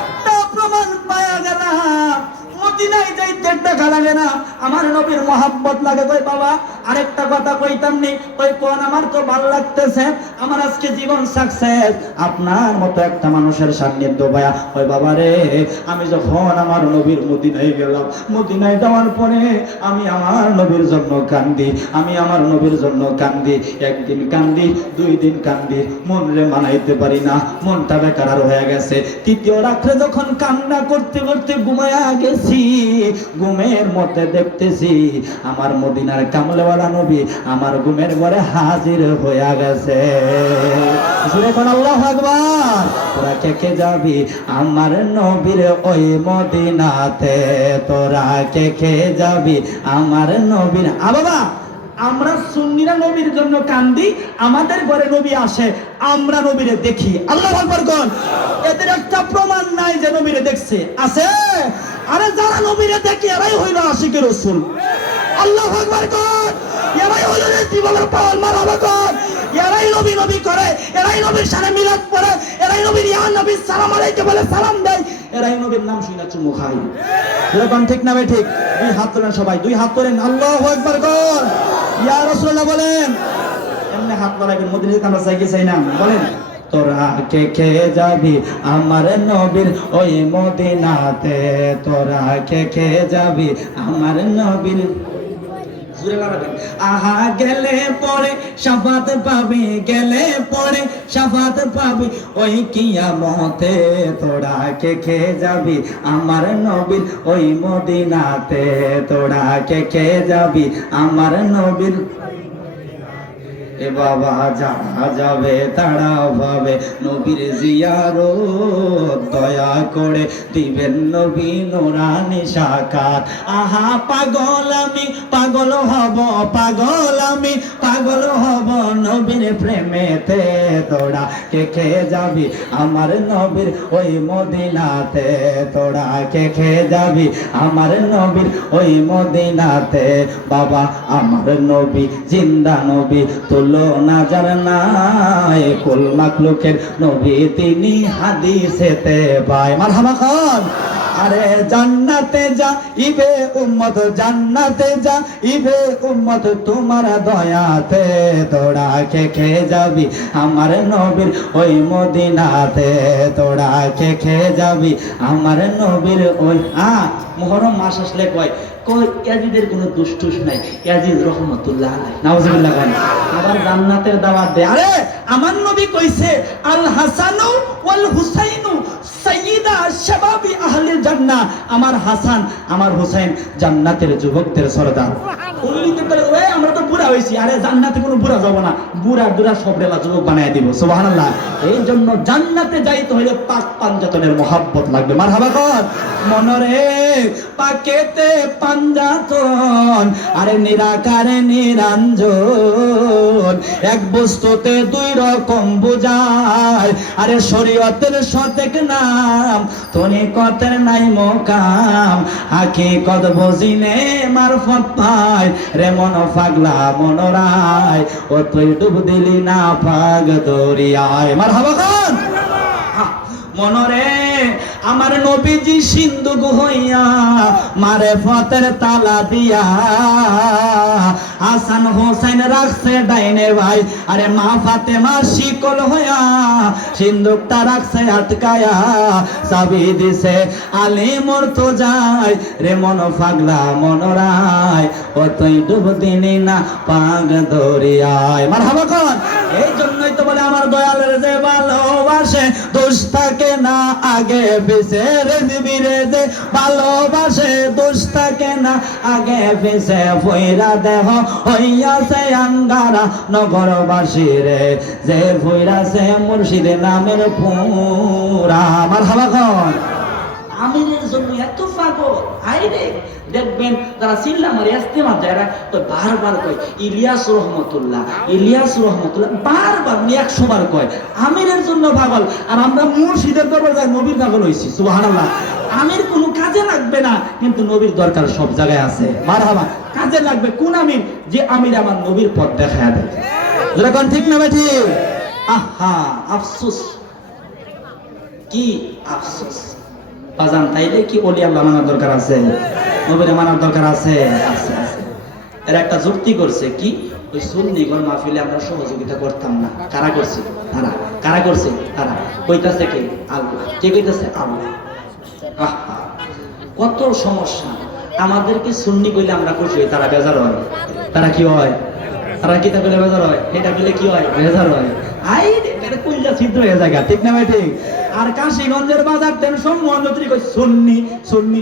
একটা প্রমাণ পাওয়া গেলাম, মদিনায় যাইতে টাকা লাগে না, আমার নবীর মহাব্বত লাগে। কই বাবা আরেকটা কথা কইতাম নি? কই কোন? আমার তো ভালো লাগতেছে, আমার আজকে জীবন সাকসেস আপনার মতো একটা মানুষের সান্নিধ্য পায়া। ওই বাবা রে, আমি যখন আমার নবীর মদিনায় গেলাম, মদিনায় যাওয়ার পরে আমি আমার নবীর জন্য কান্দি, আমি আমার নবীর জন্য কান্দি। 1 দিন কান্দি, 2 দিন কান্দি, মন রে মানাইতে পারি না, মনটা বেকার হয়ে গেছে। 3য় রাত্রে যখন কান্না করতে করতে ঘুমায়া গেছি, ঘুমের মধ্যে দেখতেছি আমার মদিনার কামলেওয়ালা নবী আমার ঘুমের ঘরে হাজির হয়ে গেছে। জোরে কোন আল্লাহু আকবার। তোরা কে কে যাবি আমার নবীর ওই মদিনাতে? তোরা কে কে যাবি আমার নবীর? বাবা আমরা সুন্নিরা নবীর জন্য কান্দি, আমাদের ঘরে নবী আসে, আমরা নবীরে দেখি। আল্লাহু আকবার কোন? এদের একটা প্রমাণ নাই যে নবীরে দেখছে, আছে? আরে যারা নবীরে দেখে এরাই হইল আশিকের রাসূল। আল্লাহু আকবার কোন? এরাই হইল জীবনের পাওয়াল মারহাবা কোন? এরাই নবী নবী করে, এরাই নবীর সাথে মিলাদ পড়ে, এরাই নবীর ইয়া নবী সালাম আলাইকে বলে সালাম দেয়, এরাই নবীর নাম শুনে চুমু খায়। এরকম ঠিক না ভাই? ঠিক। 2 হাত তোলেন সবাই, 2 হাত তোলেন। আল্লাহু আকবার কোন? ইয়া রাসূলুল্লাহ বলেন। এমনি হাত বাড়াবেন, মদিনাতে আমরা চাই কি চাই না? বলেন। তোরা কে কে যাবি আমার নবীর ওই মদিনাতে? তোরা কে কে যাবি আমার নবীর? জোরে বাড়াবেন। আহা গেলে পরে শাফাত পাবি, গেলে পরে শাফাত পাবি ওই কিয়ামতে। তোরা কে কে যাবি আমার নবীর ওই মদিনাতে? তোরা কে কে যাবি আমার নবীর? এ বাবা যারা যাবে তারা ভাবে নবীর জিয়ারত, দয়া করে দিবেন নবী নুরানি সাকাত। আহা পাগল আমি পাগল হব, পাগল আমি পাগল হব নবীর প্রেমেতে। তোরা কে কে যাবি আমার নবীর ওই মদিনাতে? তোরা কে কে যাবি আমার নবীর ওই মদিনাতে? বাবা আমার নবী জিন্দা নবী, তুলনা যার নাই, কুল মাখলুকের নবী তিনি হাদিসেতে পায়। মারহাবা খান। আরে জান্নাতে যাইবে উম্মত, জান্নাতে যাইবে উম্মত তোমার দয়াতে। তোরা কে কে যাবি আমার নবীর ওই মদিনাতে? তোরা কে কে যাবি আমার নবীর ওই? মুহররম মাস আসলে কয় ইয়াজিদের কোনো দুষ্টুস নাই, ইয়াজিদ রহমতুল্লাহ আলাইহি, নাউজুবিল্লাহ। আবার জান্নাতের দাওয়াত দেয়। আরে আমার নবী কইছে আল হাসানু ওয়াল হুসাইনু সাইয়্যিদা শাবাবি আহলিল জান্নাহ। আমার হাসান আমার হুসাইন জান্নাতের যুবকদের সরদার। উল্লিখিত করে ওই আমরা তো বুড়া হইছি, আরে জান্নাতে কোনো বুড়া যাব না, বুড়া দুরা সবরেলা যুবক বানায় দিব। সুবহানাল্লাহ। এই জন্য জান্নাতে যাইতে হইলে পাক পাঞ্জাতনের মহব্বত লাগবে। মারহাবা কর মনরে। পাকেতে পাঞ্জাতন, আরে নিরাকারে নিরঞ্জন, এক বস্তুতে দুই রকম বুঝায়, আরে শরীয়তের সতেক নাম তরিকতের নাই মোকাম, হাকিকত বুঝিনে মারফত পায় রে মন পাগলা মনোরায়, ও তুই ডুব দিলি না পাগ দরিয়ায়। মারহাবা খান। মনরে আমার নবীজি সিন্ধুক হইয়া মারেফতের তালা দিয়া, হাসান হোসেন রাখছে ডাইনে ভাই, আরে মা ফাতেমা শিকল হইয়া সিন্ধুকটা রাখছে আটকায়া, চাবি দিছে আলী মুর্তজায় রে মন পাগলা মনোরায়, ও তুই ডুব দিলি না পাগ দরিয়ায়। মারহাবা খান। এই জন্যই তো বলে আমার দয়ালের যে ভালোবাসে দোষ থাকে না আগে পিছে, রে দিবিরে যে ভালোবাসে দোষ থাকে না আগে পিছে, ফইরা দেহ হইয়াছে আঙ্গারা নগরবাসী রে, যে ফইরাছে মুর্শিদে নামের পুরা। মারহাবা খান। আমিরের জন্য এত পাগল, আইরে দেখবেন যারা চিল্লা মারি ইস্তেমা যারা তো বারবার কয় ইলিয়াস রহমতুল্লাহ, ইলিয়াস রহমতুল্লাহ, বারবার 100 বার কয় আমিরের জন্য পাগল। আর আমরা মুর্শিদের দরবার যাই নবীর পাগল হইছি। সুবহানাল্লাহ। আমির কোনো কাজে লাগবে না, কিন্তু নবীর দরকার সব জায়গায় আছে। মারহাবা। কাজে লাগবে কোন আমির? যে আমির আমার নবীর পথ দেখায় দেয়। যেরকম ঠিক না বেঠি? আহা আফসোস, কি আফসোস বাজান। তাইলে কি ওলি আল্লাহ মানার দরকার আছে, নবীর মানার দরকার আছে? আছে আছে। এর একটা যুক্তি করছে কি, ওই সুন্নিগণ মাহফিলে আমরা সহযোগিতা করতাম না। কারা করছে? তারা। কারা করছে? তারা। কইতাছে কে? আল্লাহ। কে কইতাছে? আল্লাহ। আহা কত সমস্যা। আমাদেরকে সুন্নি কইলে আমরা খুশি হই, তারা বেজার হয়। তারা কি হয়? তারা কি তা কইলে বেজার হয়, এটা কইলে কি হয়? বেজার হয়। আই এটা কইলা ছিদ্র হয়ে যায়, ঠিক না ভাই? ঠিক। আর কাশীগঞ্জের বাজার টেনশন মহানগরী কই সুন্নি সুন্নি,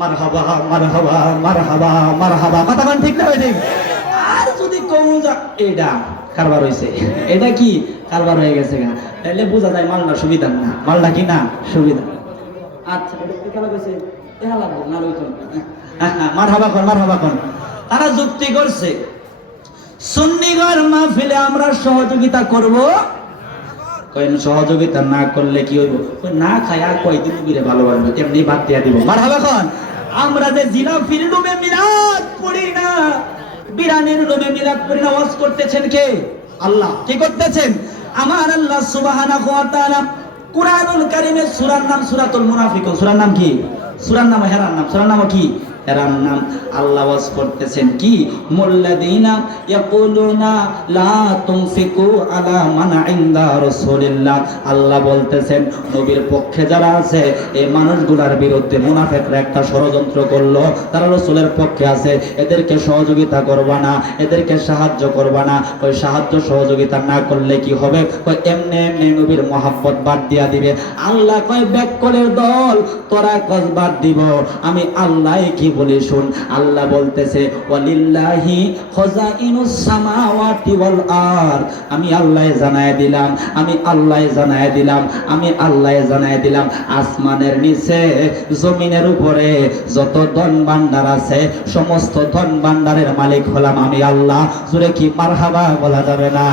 মারহাবা মারহাবা মারহাবা মারহাবা, কথা কোন ঠিক না ভাই? ঠিক। আর যদি কম যা এটা কারবার হইছে, এটা কি কারবার হয়ে গেছে গা, তাহলে বোঝা যায় মালটা সুবিধা না। মালটা কি না সুবিধা? আচ্ছা এটা কি কালা কইছে? এরা লাগবে না লইতো। মারহাবা কোন, মারহাবা কোন। তারা যুক্তি করছে সুন্নিগর মাহফিলে আমরা সহযোগিতা করব, কইন সহযোগিতা না করলে কি হইব? না খায় আর কয়দিন বিরে ভালোবাসবে, এমনি বাদ দিয়া দিব। মারহাবা খান। আমরা যে জিলাফির রুমে মিলাদ পড়ি না, বিরানের রুমে মিলাদ পড়ি না, ওয়াজ করতেছেন কে? আল্লাহ। কি করতেছেন? আমার আল্লাহ সুবহানাহু ওয়া তাআলা কুরআনুল কারীমের সূরার নাম সূরাতুল মুনাফিকুন। সূরার নাম কি? সূরার নাম হেরার নাম। সূরার নাম কি? এরার নাম। আল্লাহ ওয়াজ করতেছেন কি, মুল্লাযিনা ইয়াকুলুনা লা তুনফিকু আলা মান ইনদা রাসূলিল্লাহ। আল্লাহ বলতেছেন নবীর পক্ষে যারা আছে এই মানুষগুলোর বিরুদ্ধে মুনাফিকরা একটা ষড়যন্ত্র করলো, তারা রাসূলের পক্ষে আছে, এদেরকে সহযোগিতা করবা না, এদেরকে সাহায্য করবা না। ওই সাহায্য সহযোগিতা না করলে কি হবে? কই এমনি এমনি নবীর মহব্বত বাদ দিয়া দিবে। আল্লাহ কয় ব্যাককলের দল, তোরা কস বাদ দিব, আমি আল্লাহ কি বলি শুন। আল্লাহ বলতেছে ওয়ালিল্লাহি খাযাইনুস সামাওয়াতি ওয়াল আরদ। আমি আল্লাহ জানায় দিলাম, আমি আল্লাহ জানায় দিলাম, আমি আল্লাহ জানায় দিলাম আসমানের নিচে জমিনের উপরে যত ধন ভান্ডার আছে সমস্ত ধন ভান্ডারের মালিক হলাম আমি আল্লাহ। জোরে কি মারহাবা বলা যাবে না?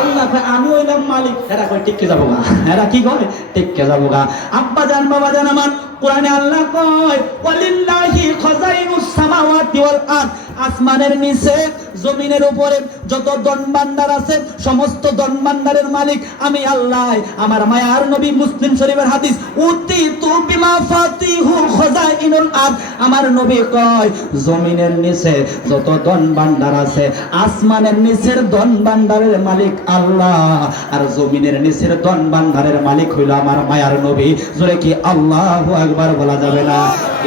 আল্লাহ আমি হইলাম মালিক। এরা কই টিকে যাবো গা, এরা কি কয় টিকে যাবো গা। আব্বা জান বাবা জান আমার কোরআনে আল্লাহ কয় ওয়ালিল্লাহি খাযাইনুস সামাওয়াতি ওয়াল আরদ। আসমানের নিচে জমিনের উপরে যত ধন ভান্ডার আছে সমস্ত ধন ভান্ডারের মালিক আমি আল্লাহ। আমার মায়ার নবী মুসলিম শরীফের হাদিস উতিতু বিমা ফাতিহু খাযাইনুল আরদ। আমার নবী কয় জমিনের নিচে যত ধন ভান্ডার আছে আসমানের নিচের ধন ভান্ডারের মালিক আল্লাহ, আর জমিনের নিচের ধন ভান্ডারের মালিক হইল আমার মায়ার নবী। জোরে কি আল্লাহু আকবার বলা যাবে না?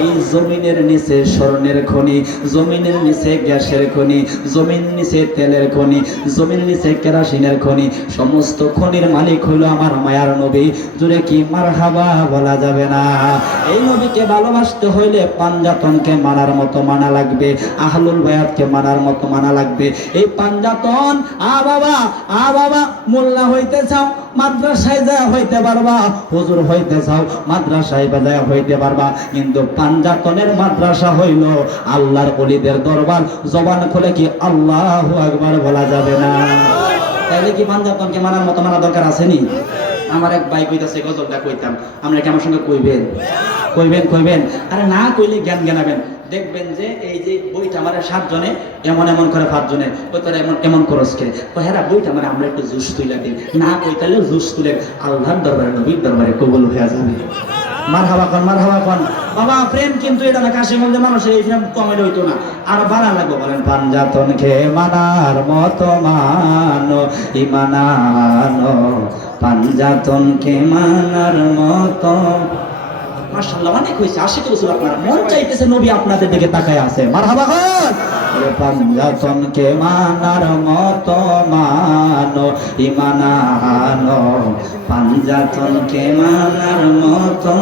এই জমিনের নিচে স্বর্ণের খনি, জমিনের নিচে গ্যাসের খনি, জমির নিচে তেলের খনি, জমির নিচে কেরাসিনের খনি, সমস্ত খনির মালিক হইল আমার মায়ার নবী। জোরে কি মারহাবা বলা যাবে না? এই নবীকে ভালোবাসতে হইলে পাঞ্জাতনকে মানার মতো মানা লাগবে, আহলুল বায়াতকে মানার মতো মানা লাগবে। এই পাঞ্জাতন আ বাবা মোল্লা হইতে চাও, মাদ্রাসায় যায় হইতে পারবা, হুজুর হইতে চাও মাদ্রাসায় যায় হইতে পারবা, কিন্তু পাঞ্জাতনের মাদ্রাসা হইল আল্লাহর ওলিদের দরবার। জবান খুলে কি আল্লাহু আকবার বলা যাবে না? তাহলে কি পাঞ্জাতনকে মানার মতো মানা দরকার আসেনি? আমার এক ভাই কইতাছে গজলটা কইতাম, আমরা কি আমার সঙ্গে কইবেন? কইবেন? আরে না কইলে জ্ঞান জ্ঞানাবেন। দেখবেন যে এই যে বইটা আমার 7 জনে এমন করে 5 জনে ওই তোরা এমন করস কে হেরা বইটা মানে আমরা একটু জুস তুইলা দিই, না কইতালে জুস তুলে আল্লাহর দরবারে নবীর দরবারে কবুল হয়ে যাবে। মারহাবা কোন বাবা। প্রেম কিন্তু এটা না কাশিগঞ্জের মানুষের এই প্রেম কমেডি হইতো না, আর বাড়া লাগবে। বলেন পাঞ্জাতনকে মানার মতো মানো ইমানানো, পাঞ্জাতনকে মানার মতো। মাশাআল্লাহ অনেক হয়েছে, আশিক রাসূল আপনারা মন চাইতেছে নবী আপনাদের দিকে তাকায় আছে। মারহাবা খান। পাঞ্জাতনকে মানার মতো মানো ইমানানো, পাঞ্জাতনকে মানার মতো।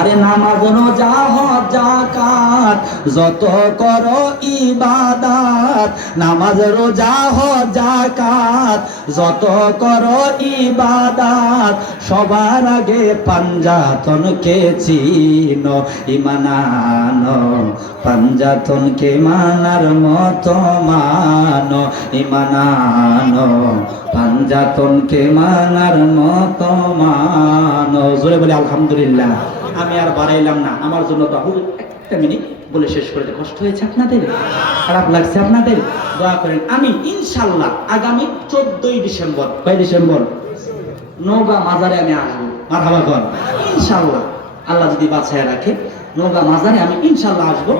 আরে নামাজ রোজা হজ যাকাত যত করো ইবাদত, নামাজ রোজা হজ যাকাত যত করো ইবাদত, সবার আগে পাঞ্জাতনকে চিনো ইমানানো, পাঞ্জাতনকে মানার মতো মানো ইমানানো, পাঞ্জাতনকে মানার মতো মানো। জোরে বলে আলহামদুলিল্লাহ। আমি আর বাড়াইলাম না, আমার জন্য তো একটা মিনিট বলে শেষ করে দিতে কষ্ট হয়েছে আপনাদের, খারাপ লাগছে আপনাদের, দোয়া করেন। আমি ইনশাল্লাহ আগামী 14ই ডিসেম্বর, কয় ডিসেম্বর, নওগাঁ মাজারে আমি আসবো। মারহাবা কর। ইনশাল্লাহ আল্লাহ যদি বাঁচায় রাখে নওগাঁ মাজারে আমি ইনশাল্লাহ আসবো।